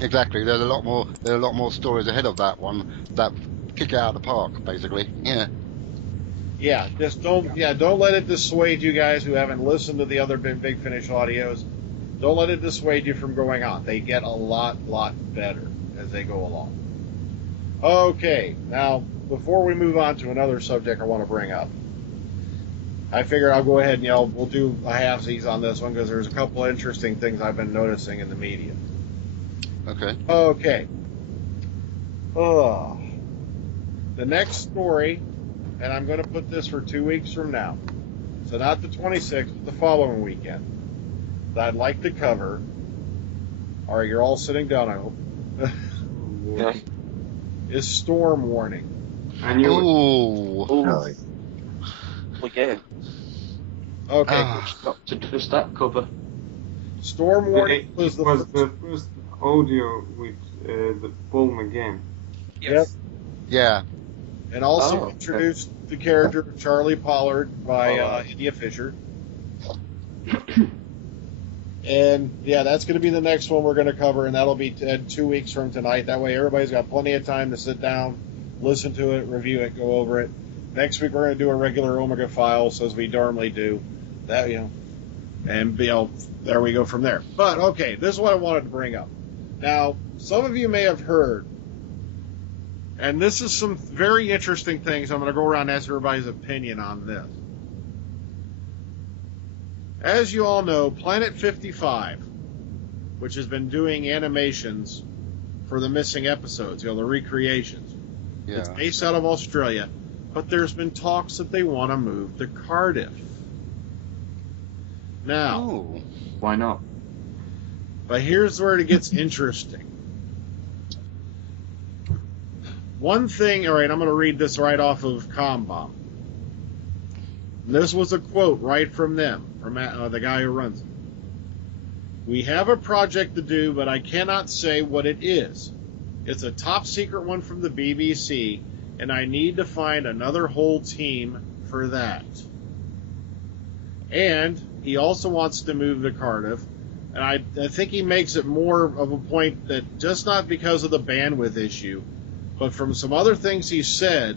Exactly. There are a lot more stories ahead of that one that kick it out of the park, basically. Yeah. Yeah, just don't let it dissuade you guys who haven't listened to the other Big Finish audios. Don't let it dissuade you from going on. They get a lot better as they go along. Okay, now, before we move on to another subject I want to bring up, I figured I'll go ahead and, we'll do a halfsies on this one because there's a couple of interesting things I've been noticing in the media. Okay. Okay. The next story, and I'm going to put this for 2 weeks from now, so not the 26th, but the following weekend, that I'd like to cover. All right, you're all sitting down, I hope. Yeah. Is storm warning. I knew it. Oh. Oh. Again. Okay. Got to just that cover. Storm warning was It was the first audio with the Paul McGann. Yes. Yeah. and also okay. introduced the character of Charlie Pollard by India Fisher. And yeah, that's going to be the next one we're going to cover, and that'll be 2 weeks from tonight. That way, everybody's got plenty of time to sit down, listen to it, review it, go over it. Next week, we're going to do a regular Omega Files as we normally do. That and there we go from there. But okay, this is what I wanted to bring up. Now, some of you may have heard, and this is some very interesting things. I'm going to go around and ask everybody's opinion on this. As you all know, Planet 55, which has been doing animations for the missing episodes, the recreations. Yeah. It's based out of Australia, but there's been talks that they want to move to Cardiff. Now, Oh. Why not? but here's where it gets interesting. One thing, all right, I'm going to read this right off of CommBomb. This was a quote right from them, from the guy who runs it. We have a project to do, but I cannot say what it is. It's a top secret one from the BBC, and I need to find another whole team for that. And he also wants to move to Cardiff, and I think he makes it more of a point that just not because of the bandwidth issue, but from some other things he said,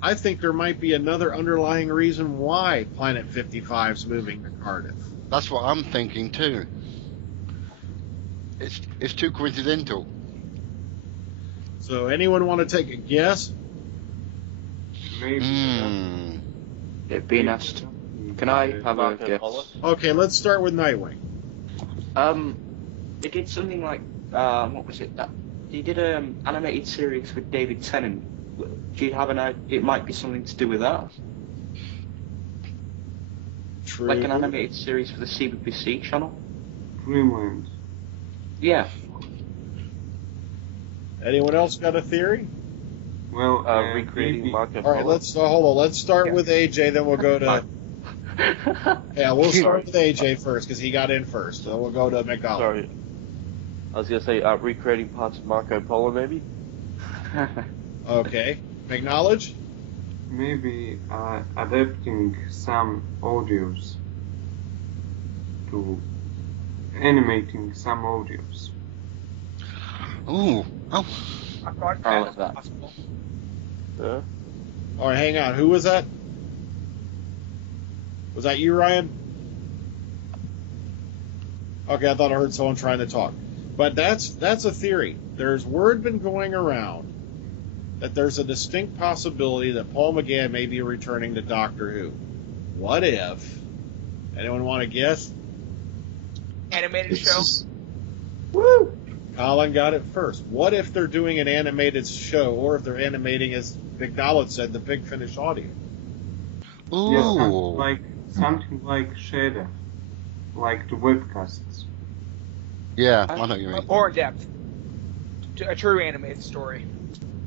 I think there might be another underlying reason why Planet 55 is moving to Cardiff. That's what I'm thinking too. It's too coincidental. So anyone want to take a guess? Maybe. It being asked. Can I have a guess? Okay, let's start with Nightwing. They did something like what was it? They did an animated series with David Tennant. Do you have an idea? It might be something to do with that. True. Like an animated series for the CBBC channel. Dreamland. Yeah. Anyone else got a theory? Well, Recreating maybe, Marco All right, hold on. Let's start with AJ, then we'll go to. Yeah, we'll start with AJ first because he got in first. Then we'll go to McKnowledge. Sorry. I was going to say recreating parts of Marco Polo, maybe? Okay, McKnowledge. maybe adapting some audios to animating some audios. Ooh. Oh. I thought I that like was that. possible. Yeah. All right, hang on. Who was that? Was that you, Ryan? Okay, I thought I heard someone trying to talk. But that's a theory. There's word been going around that there's a distinct possibility that Paul McGann may be returning to Doctor Who. What if? Anyone want to guess? Animated show. Woo! Collin got it first. What if they're doing an animated show, or if they're animating, as McKnowledge said, the Big Finish audio? Ooh. Yeah, something like Shadow, like the webcasts. Yeah, I know what you mean. More in depth. A true animated story.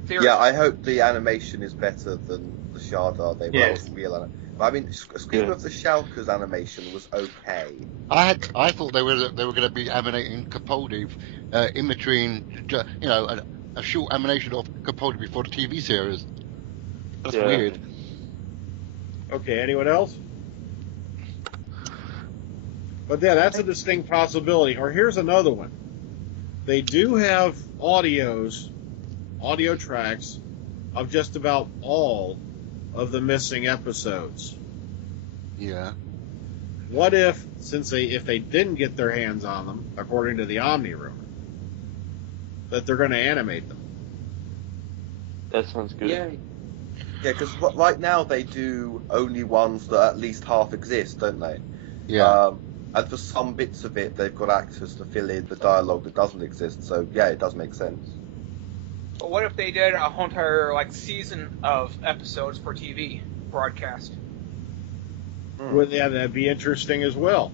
Theory. Yeah, I hope the animation is better than the Shardar. They were real animation. I mean, Scream of the Shalkers animation was okay. I thought they were going to be animating Capaldi in between, a short animation of Capaldi before the TV series. That's weird. Okay, anyone else? But yeah, that's a distinct possibility. Or here's another one. They do have audio tracks of just about all of the missing episodes. Yeah. what if they didn't get their hands on them, according to the Omni rumor, that they're going to animate them? That sounds good. Yeah, because right now they do only ones that at least half exist, don't they? Yeah. And for some bits of it, they've got actors to fill in the dialogue that doesn't exist. So yeah, it does make sense. But what if they did a whole entire season of episodes for TV broadcast? Well, yeah, that'd be interesting as well.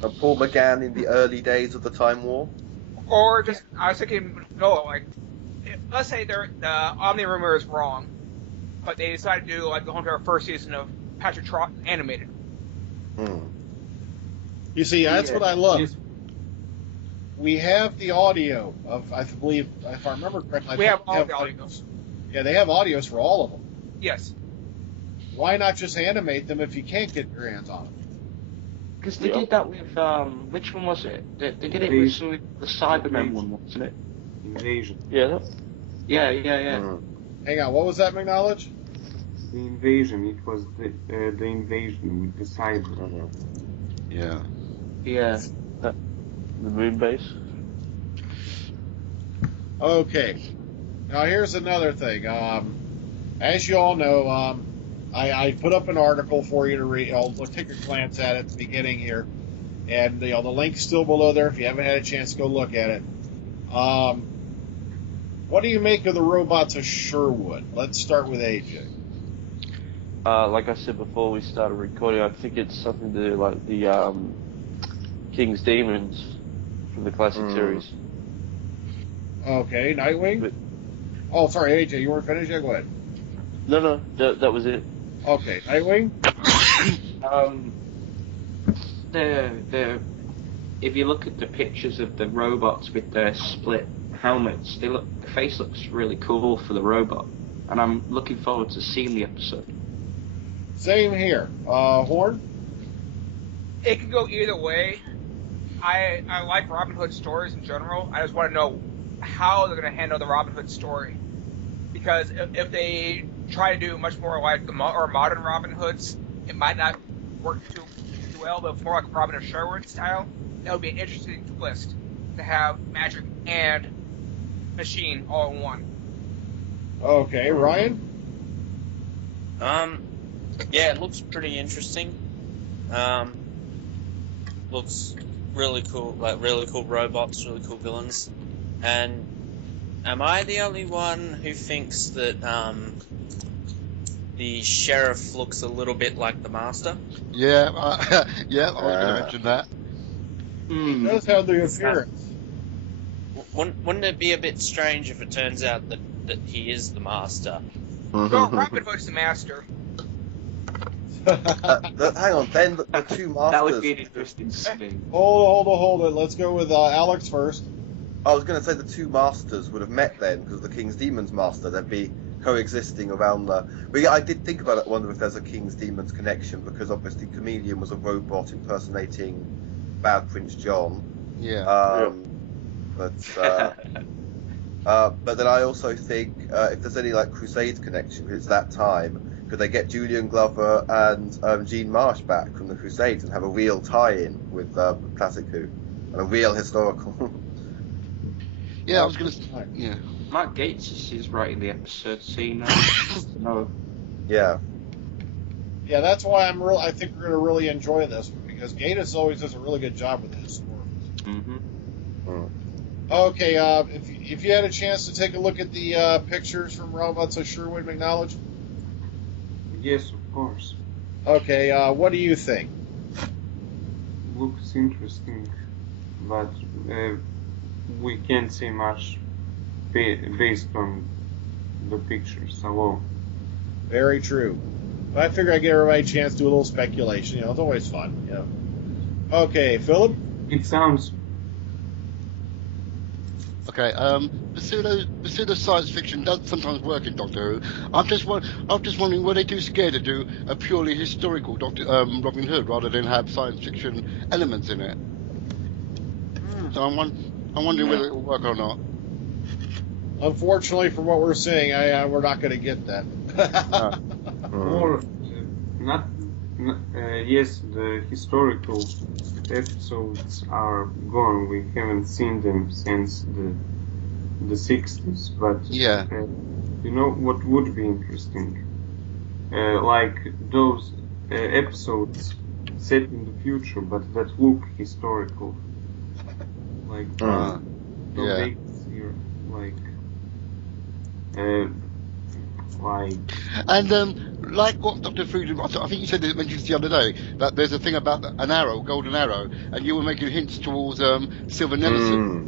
Paul McGann in the early days of the Time War. Or just, I was thinking, let's say the Omni rumor is wrong, but they decided to do the whole entire first season of Patrick Trott animated. You see, that's what I love. We have the audio of, I believe, if I remember correctly, We have all the audios. Yeah, they have audios for all of them. Yes. Why not just animate them if you can't get your hands on them? Because they did that with, which one was it? They did it with the Cybermen one, wasn't it? Invasion. Yeah. Yeah. Hang on, what was that, McKnowledge? The invasion. It was the invasion with the cyber. Yeah. Yeah. The moon base. Okay. Now here's another thing. As you all know, I put up an article for you to read. I'll take a glance at it at the beginning here, and the link's still below there if you haven't had a chance to go look at it. What do you make of the robots of Sherwood? Let's start with AJ. Like I said before we started recording, I think it's something to do like the King's Demons from the classic series. Okay, Nightwing? Oh, sorry, AJ, you weren't finished yet? Go ahead. No, that was it. Okay, Nightwing? If you look at the pictures of the robots with their split helmets, the face looks really cool for the robot, and I'm looking forward to seeing the episode. Same here. Horn? It can go either way. I like Robin Hood stories in general. I just want to know how they're going to handle the Robin Hood story. Because if they try to do much more like the modern Robin Hoods, it might not work too well, but more like Robin of Sherwood style, that would be an interesting twist to have magic and machine all in one. Okay, Ryan? Yeah, it looks pretty interesting. Looks really cool, like really cool robots, really cool villains. And am I the only one who thinks that the sheriff looks a little bit like the Master? Yeah, yeah, I was going to mention that. He does have the appearance. Wouldn't it be a bit strange if it turns out that he is the Master? No, Robin Hood's the master. Hang on, then the two masters. That would be an interesting thing. Hold it. Let's go with Alex first. I was going to say the two masters would have met then, because the King's Demons master, they'd be coexisting around the... But yeah, I did think about it, wonder if there's a King's Demons connection, because obviously Chameleon was a robot impersonating Bad Prince John. Yeah. But then I also think if there's any Crusades connection, because it's that time, could they get Julian Glover and Jean Marsh back from the Crusades and have a real tie-in with Classic Who and a real historical? Yeah, I was going to. Yeah. Matt Gates is writing the episode scene. No. Yeah. Yeah, that's why I think we're going to really enjoy this one, because Gatiss always does a really good job with his stories. Okay, if you had a chance to take a look at the pictures from Robots of Sherwood, McKnowledge? Yes, of course. Okay, what do you think? Looks interesting, but we can't say much based on the pictures alone. Very true. But I figure I give everybody a chance to do a little speculation. It's always fun. Okay, Phillip? It sounds... Okay, pseudo science fiction does sometimes work in Doctor Who. I'm just wondering, were they too scared to do a purely historical Robin Hood rather than have science fiction elements in it? So I'm wondering whether it will work or not. Unfortunately, from what we're seeing, we're not going to get that. yes, the historical episodes are gone. We haven't seen them since the 60s. But Yeah. you know what would be interesting? Like those episodes set in the future, but that look historical. Like Yeah. here, like. And like what Dr. Food, I think you said it mentioned the other day that there's a thing about an arrow, golden arrow, and you were making hints towards Silver Nemesis.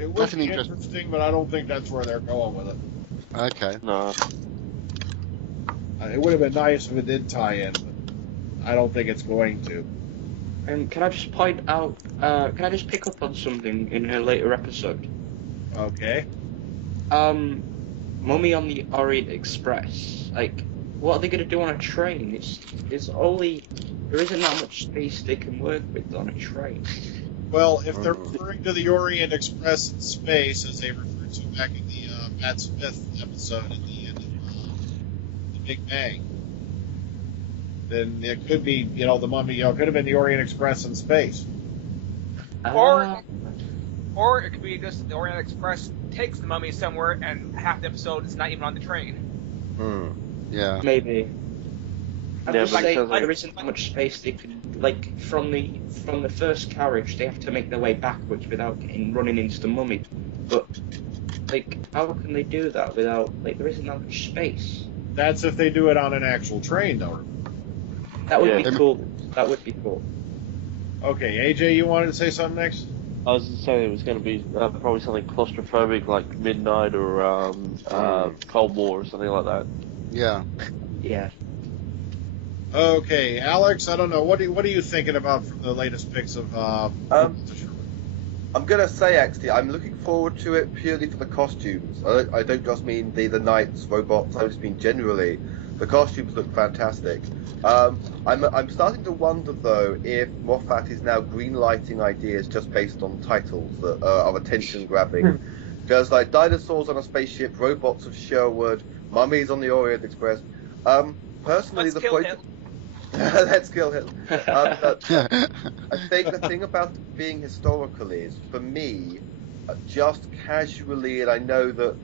It would That's an be interesting, but I don't think that's where they're going with it. Okay. No. It would have been nice if it did tie in, but I don't think it's going to. And can I just point out? Can I just pick up on something in a later episode? Okay. Mummy on the Orient Express. Like, what are they going to do on a train? It's only there isn't that much space they can work with on a train. Well, if they're referring to the Orient Express in space, as they referred to back in the Matt Smith episode at the end of the Big Bang, then it could be, the Mummy, it could have been the Orient Express in space. Or it could be just the Orient Express takes the Mummy somewhere, and half the episode is not even on the train. Yeah. Maybe. I'm Yeah, just but it saying, sounds like- there isn't that much space they can, like, from the first carriage, they have to make their way backwards without running into the Mummy. But, like, how can they do that without, like, there isn't that much space? That's if they do it on an actual train, though. That would Yeah. be cool. That would be cool. Okay, AJ, you wanted to say something next? I was just saying it was going to be probably something claustrophobic like Midnight or Cold War or something like that. Yeah. Yeah. Okay, Alex, I don't know. What are you thinking about from the latest picks of I'm gonna say actually, I'm looking forward to it purely for the costumes. I don't just mean the knights, robots. I just mean generally. The costumes look fantastic. I'm starting to wonder though if Moffat is now greenlighting ideas just based on titles that are attention grabbing. Because like dinosaurs on a spaceship, robots of Sherwood, mummies on the Orient Express. Personally, Let's kill him. Let's kill him. I think the thing about being historical is, for me, just casually, and I know that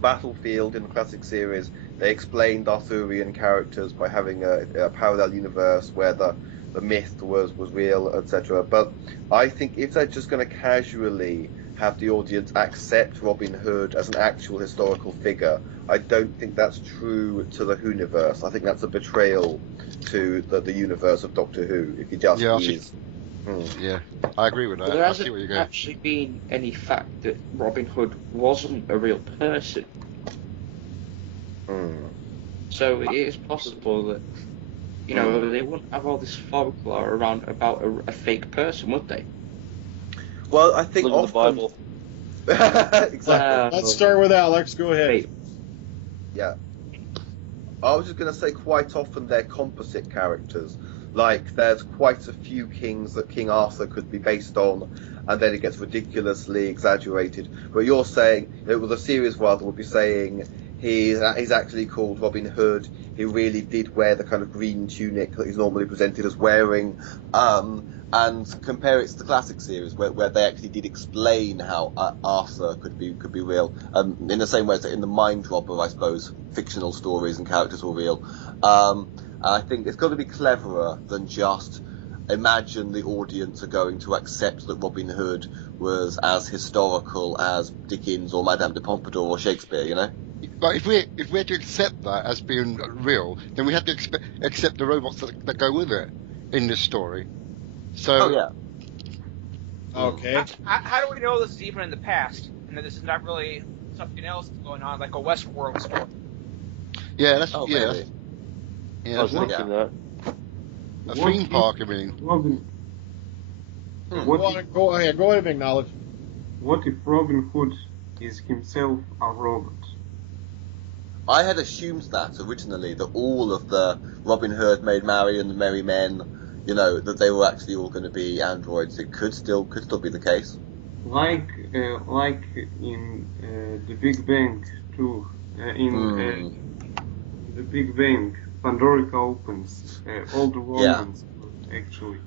Battlefield in the classic series, they explained Arthurian characters by having a parallel universe where the myth was real, etc. But I think if they're just going to casually have the audience accept Robin Hood as an actual historical figure, I don't think that's true to the Whoniverse. I think that's a betrayal to the universe of Doctor Who, if he just is. Yeah, I agree with that. Well, there I see what you're hasn't going. actually been any fact that Robin Hood wasn't a real person. So it is possible that, they wouldn't have all this folklore around about a fake person, would they? Well, I think Look at the Bible. Exactly. Let's start with Alex. Go ahead. Wait. Yeah. I was just going to say quite often they're composite characters. Like, there's quite a few kings that King Arthur could be based on, and then it gets ridiculously exaggerated. But you're saying, the series rather would be saying he's actually called Robin Hood. He really did wear the kind of green tunic that he's normally presented as wearing. And compare it to the classic series where they actually did explain how Arthur could be real. In the same way that in the Mind Robber, I suppose, fictional stories and characters were real. I think it's got to be cleverer than just imagine the audience are going to accept that Robin Hood was as historical as Dickens or Madame de Pompadour or Shakespeare, But if we're to accept that as being real, then we have to accept the robots that go with it in this story. So. Oh yeah. Okay. How do we know this is even in the past, and that this is not really something else going on, like a Westworld story? Yeah, that's Maybe. Yeah, I was that's thinking that. a theme park. I mean. Robin, Go ahead, McKnowledge. what if Robin Hood is himself a robot? I had assumed that originally, that all of the Robin Hood, Maid Marian, the Merry Men, that they were actually all going to be androids. It could still be the case. Like in the Big Bang too. In the Big Bang, Pandorica opens. All the Romans actually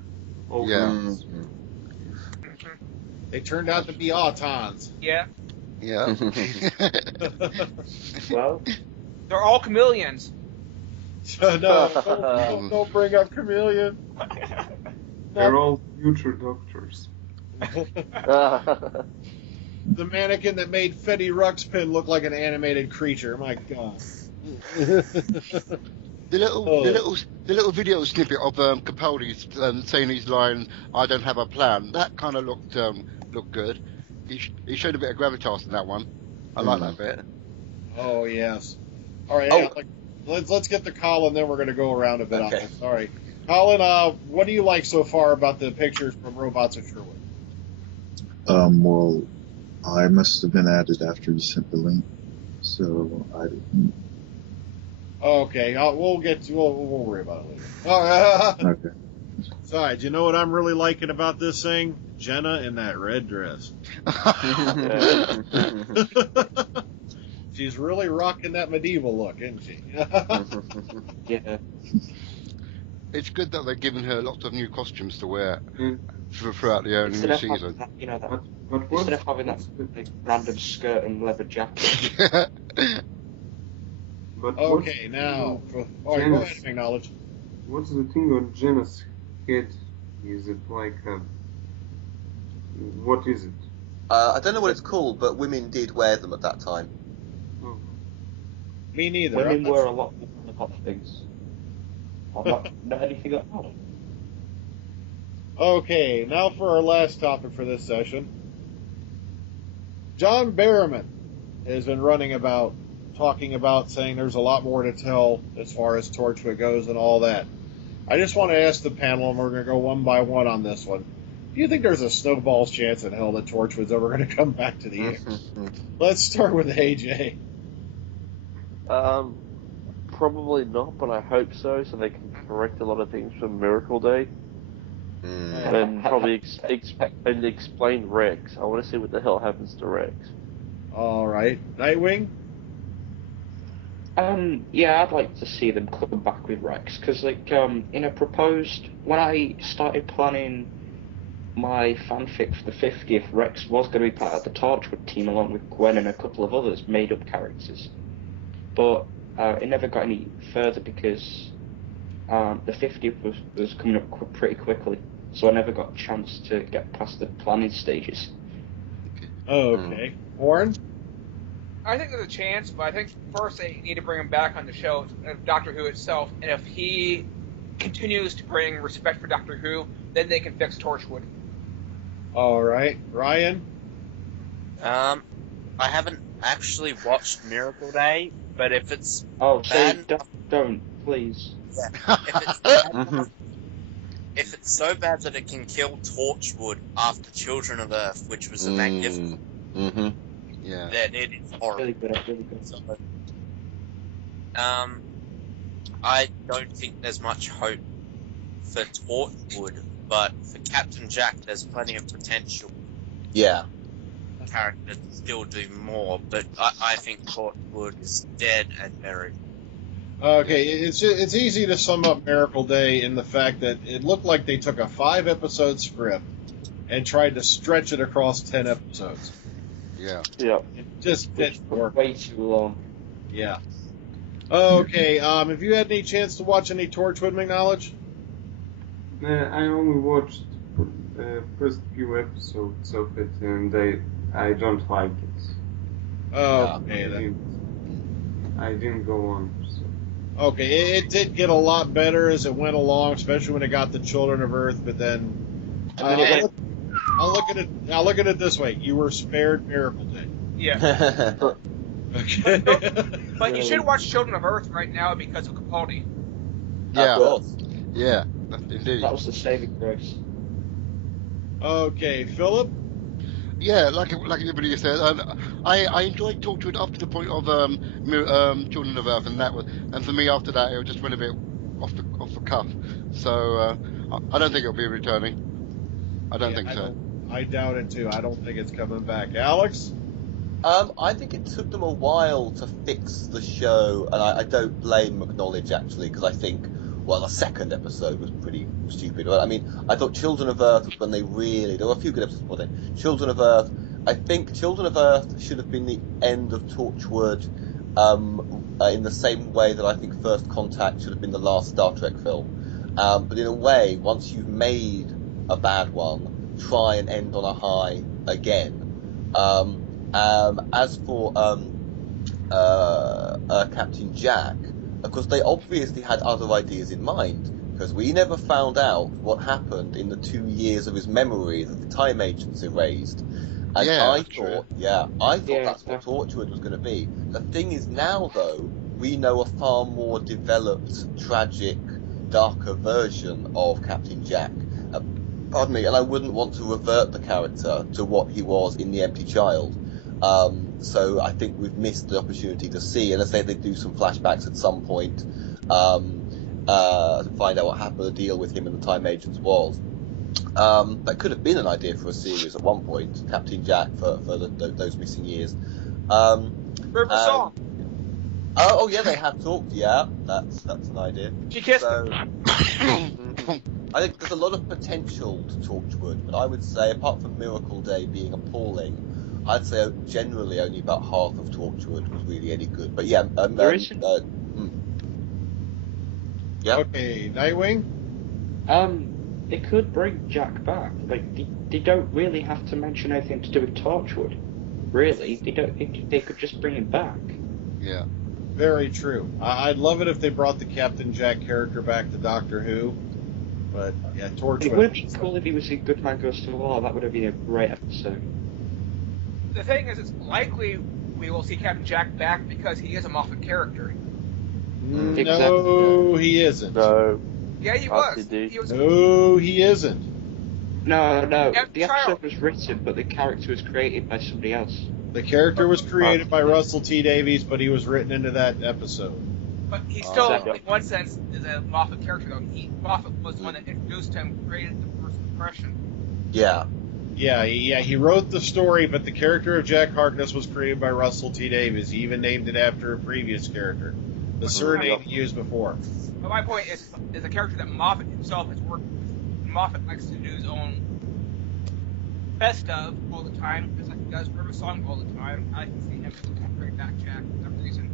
opens. Mhm. They turned out to be autons. Yeah. Yeah. Well, They're all chameleons. No, don't bring up Chameleon. They're all future doctors. The mannequin that made Fetty Ruxpin look like an animated creature. My God. The little video snippet of Capaldi's saying his line, "I don't have a plan." That kind of looked good. He showed a bit of gravitas in that one. I like that bit. Oh yes. All right. Oh. Yeah, let's get to Collin, then we're going to go around a bit on Okay. this. All right, Collin. What do you like so far about the pictures from Robots of Sherwood? Well, I must have been added after you sent the link, so I didn't. Okay, we'll worry about it later. All right. Okay. Besides, you know what I'm really liking about this thing? Jenna in that red dress. She's really rocking that medieval look, isn't she? yeah. It's good that they're giving her lots of new costumes to wear Mm. throughout the new Instead of season. having that, you know, that, But what? instead of having that like, random skirt and leather jacket. But Okay, now. All right, go ahead, McKnowledge. What's the thing on Jenna's head? Is it like a... What is it? I don't know what it's called, but women did wear them at that time. Oh. Me neither. Women I'm not wear sure. a lot of things. Not anything at all. Okay, now for our last topic for this session. John Barrowman has been running about, talking about, saying there's a lot more to tell as far as Torchwood goes and all that. I just want to ask the panel, and we're going to go one by one on this one. Do you think there's a snowball's chance in hell that Torchwood's ever going to come back to the air? Let's start with AJ. Probably not, but I hope so they can correct a lot of things from Miracle Day. And probably explain Rex. I want to see what the hell happens to Rex. All right. Nightwing? Yeah, I'd like to see them come back with Rex, because, in a proposed... When I started planning my fanfic for the 50th, Rex was going to be part of the Torchwood team, along with Gwen and a couple of others, made-up characters. But it never got any further, because the 50th was coming up pretty quickly, so I never got a chance to get past the planning stages. Okay. Warren? I think there's a chance, but I think first they need to bring him back on the show, Doctor Who itself, and if he continues to bring respect for Doctor Who, then they can fix Torchwood. All right. Ryan? I haven't actually watched Miracle Day, but if it's Oh, bad, don't, please. if it's so bad that it can kill Torchwood after Children of Earth, which was a magnificent, Yeah. then it is horrible. Really good. So, I don't think there's much hope for Torchwood, but for Captain Jack, there's plenty of potential. Yeah. Character to still do more, but I think Torchwood is dead and buried. Okay, it's easy to sum up Miracle Day in the fact that it looked like they took a 5-episode script and tried to stretch it across 10 episodes. Yeah. Yeah. It just didn't work. Way too long. Yeah. Okay, have you had any chance to watch any Torchwood, McKnowledge? I only watched first few episodes of it, and I don't like it. Oh, okay, then. I didn't go on. So. Okay, it did get a lot better as it went along, especially when it got the Children of Earth. But then, I'll look at it this way: you were spared Miracle Day. Yeah. Okay. But you should watch Children of Earth right now because of Capaldi. Yeah. Of course. Yeah. Indeed. That was the saving grace. Okay, Phillip. Yeah, like everybody said, I enjoyed Torchwood up to the point of Children of Earth, and for me after that it just went a bit off the cuff. So I don't think it'll be returning. I don't think so. I doubt it too. I don't think it's coming back. Alex. I think it took them a while to fix the show, and I don't blame McKnowledge actually, because I think, well, the second episode was pretty stupid. I mean, I thought Children of Earth was when they really, there were a few good episodes before then. Children of Earth, I think Children of Earth should have been the end of Torchwood, in the same way that I think First Contact should have been the last Star Trek film. But in a way, once you've made a bad one, try and end on a high again. As for Captain Jack, of course, they obviously had other ideas in mind, because we never found out what happened in the 2 years of his memory that the time agents erased. And I thought that's what Torchwood was going to be. The thing is now, though, we know a far more developed, tragic, darker version of Captain Jack. Pardon me, and I wouldn't want to revert the character to what he was in The Empty Child. So I think we've missed the opportunity to see, and let's say they do some flashbacks at some point, to find out what happened, the deal with him and the time agents was. That could have been an idea for a series at one point, Captain Jack for those missing years. River Song. Oh yeah, they have talked. Yeah, that's an idea. She kissed him. I think there's a lot of potential to Torchwood, but I would say, apart from Miracle Day being appalling, I'd say generally only about half of Torchwood was really any good. But yeah, yeah. Okay, Nightwing. They could bring Jack back. Like they don't really have to mention anything to do with Torchwood. Really, they don't. They could just bring him back. Yeah. Very true. I'd love it if they brought the Captain Jack character back to Doctor Who. But yeah, Torchwood. It would have been cool if he was in Good Man Goes to War. That would have been a great episode. The thing is, it's likely we will see Captain Jack back because he is a Moffat character. No, Exactly. he isn't. No. Yeah, he was. He was. No, he isn't. No. Yeah, The episode was written, but the character was created by somebody else. The character was created by Russell T Davies, but he was written into that episode. But he still, Exactly. in one sense, is a Moffat character, though. Moffat was the one that introduced him, created the first impression. Yeah. Yeah, he wrote the story, but the character of Jack Harkness was created by Russell T Davies. He even named it after a previous character, the surname he used before. But my point is a character that Moffat himself has worked with. Moffat likes to do his own best of all the time, just like he does River Song all the time. I can see him bring back Jack for some reason.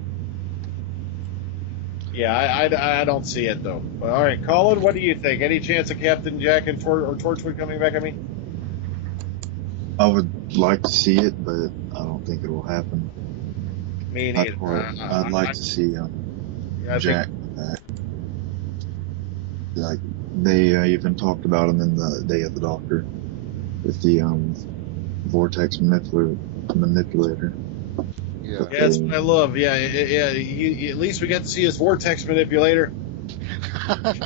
Yeah, I don't see it, though. But, all right, Collin, what do you think? Any chance of Captain Jack and Torchwood coming back? I mean, I would like to see it, but I don't think it will happen. me neither. I'd like to see Jack back. Like they even talked about him in the Day of the Doctor with the vortex manipulator. Yeah. Yeah, that's what I love. Yeah. At least we got to see his vortex manipulator.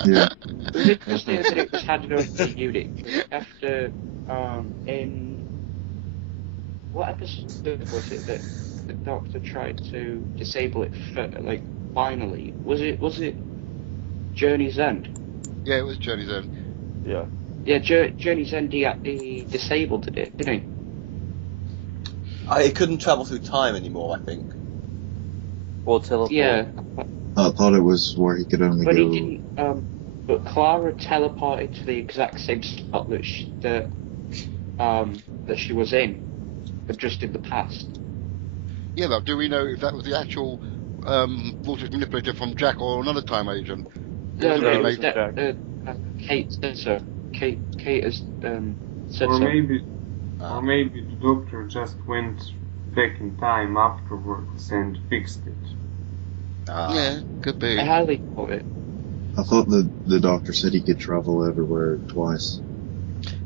Yeah. Was it just that it was handed over to the unit after in what episode was it that the Doctor tried to disable it finally? Was it Journey's End? Yeah, it was Journey's End. Yeah. Yeah, Journey's End. He disabled it, didn't he? It couldn't travel through time anymore, I think. Or teleport. Yeah, I thought it was where he could only but go. he didn't. But Clara teleported to the exact same spot that she was in, but just in the past. Yeah, though, do we know if that was the actual vortex manipulator from Jack or another time agent? No, Wasn't it it was Jack? Kate said so. Kate has said Or so. maybe the Doctor just went back in time afterwards and fixed it. Yeah, could be. I highly doubt it. I thought the Doctor said he could travel everywhere twice.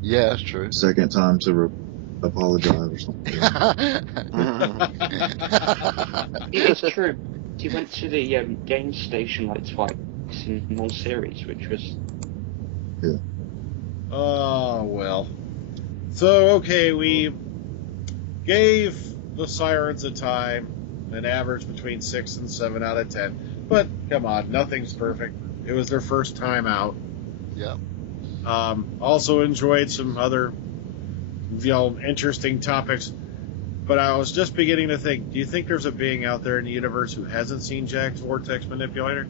Yeah, that's true. Second time to apologize or something. It's true. He went to the game station like twice in one series, which was. Yeah. Oh, well. So, okay, we gave the Sirens of Time an average between 6 and 7 out of 10. But, come on, nothing's perfect. It was their first time out. Yeah. Also enjoyed some other, interesting topics. But I was just beginning to think, do you think there's a being out there in the universe who hasn't seen Jack's vortex manipulator?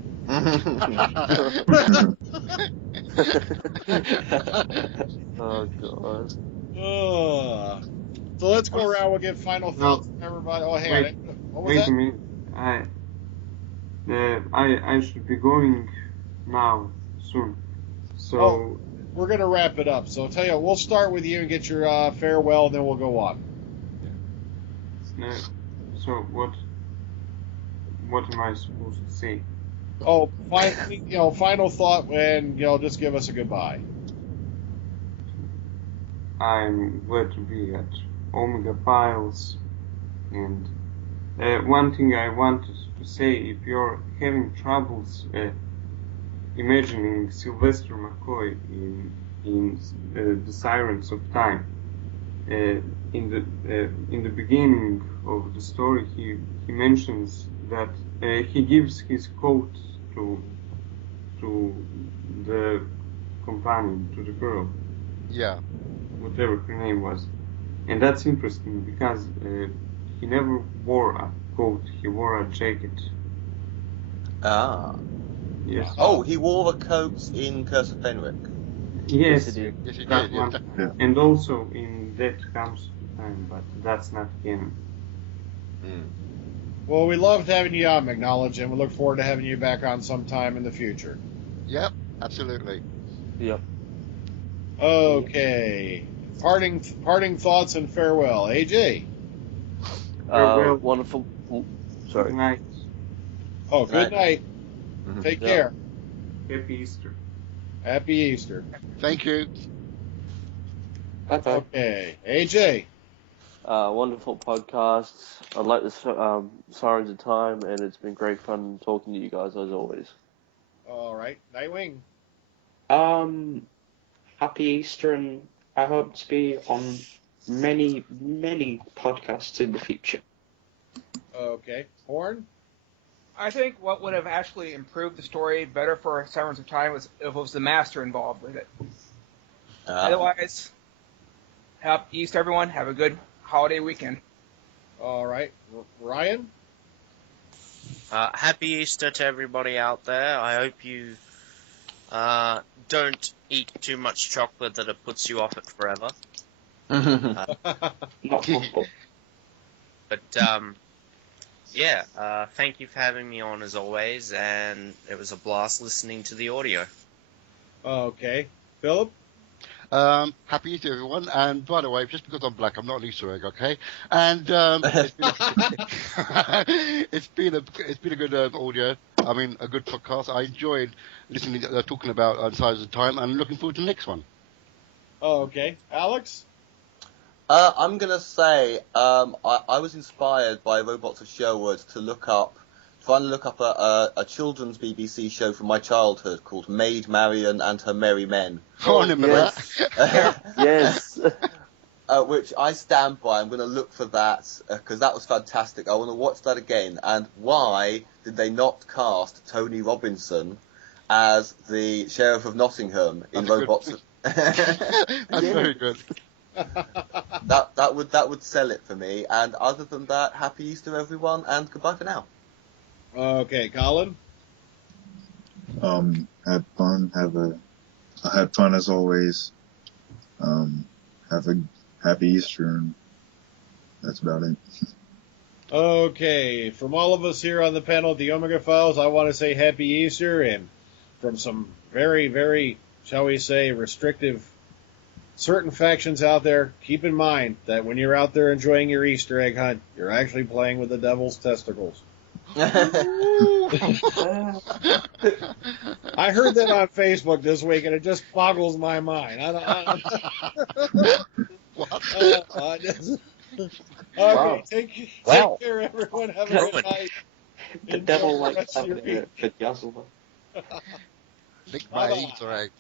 Oh god. So let's go around. We'll get final thoughts from everybody. Oh, hang on. What was wait that? a minute. I should be going now soon. So we're gonna wrap it up. So I'll tell you, we'll start with you and get your farewell, and then we'll go on. So what am I supposed to say? Oh, final thought, and just give us a goodbye. I'm glad to be at Omega Files, and one thing I wanted to say: if you're having troubles imagining Sylvester McCoy in the Sirens of Time, in the beginning of the story, he mentions that he gives his coat to the companion, to the girl. Yeah. Whatever her name was. And that's interesting because he never wore a coat, he wore a jacket. Ah. Yes. Oh, he wore a coat in Curse of Fenric. Yes, he did. Yes, he that did. one. Yeah. And also in Death Comes to Time, but that's not canon. Well, we loved having you on, McKnowledge, and we look forward to having you back on sometime in the future. Yep, absolutely. Yep. Okay. Parting thoughts and farewell. AJ. Farewell. Wonderful. Sorry. Good night. Oh, good night. Mhm. Take Yeah. care. Happy Easter. Happy Easter. Thank you. Okay. Okay. AJ. Wonderful podcast. I like the Sirens of Time, and it's been great fun talking to you guys as always. All right. Nightwing. Happy Easter, and I hope to be on many, many podcasts in the future. Okay. Horn. I think what would have actually improved the story better for Sirens of Time was if it was the Master involved with it. Otherwise, happy Easter, everyone. Have a good holiday weekend. All right. Ryan. Happy Easter to everybody out there. I hope you don't eat too much chocolate that it puts you off it forever. Not possible. But yeah, thank you for having me on as always, and it was a blast listening to the audio. Okay. Phillip. Happy Easter, everyone. And by the way, just because I'm black, I'm not an Easter egg, okay? And it's been a good audio. I mean, a good podcast. I enjoyed listening, talking about Sirens of Time, and looking forward to the next one. Okay. Alex. I'm going to say I was inspired by Robots of Sherwood to trying to look up a children's BBC show from my childhood called Maid Marian and Her Merry Men. Oh, I remember that. Yes. Which I stand by. I'm going to look for that because that was fantastic. I want to watch that again. And why did they not cast Tony Robinson as the Sheriff of Nottingham in Robots? That's very good. That would sell it for me. And other than that, happy Easter, everyone, and goodbye for now. Okay, Collin. Had fun. I had fun as always. Have a happy Easter, and that's about it. Okay, from all of us here on the panel at the Omega Files, I want to say happy Easter, and from some very, very, shall we say, restrictive certain factions out there, keep in mind that when you're out there enjoying your Easter egg hunt, you're actually playing with the devil's testicles. I heard that on Facebook this week, and it just boggles my mind. What? Okay, take care, everyone. Have a good night. The Enjoy devil the likes rest of your having a week. vajazzle. Lick my Easter egg.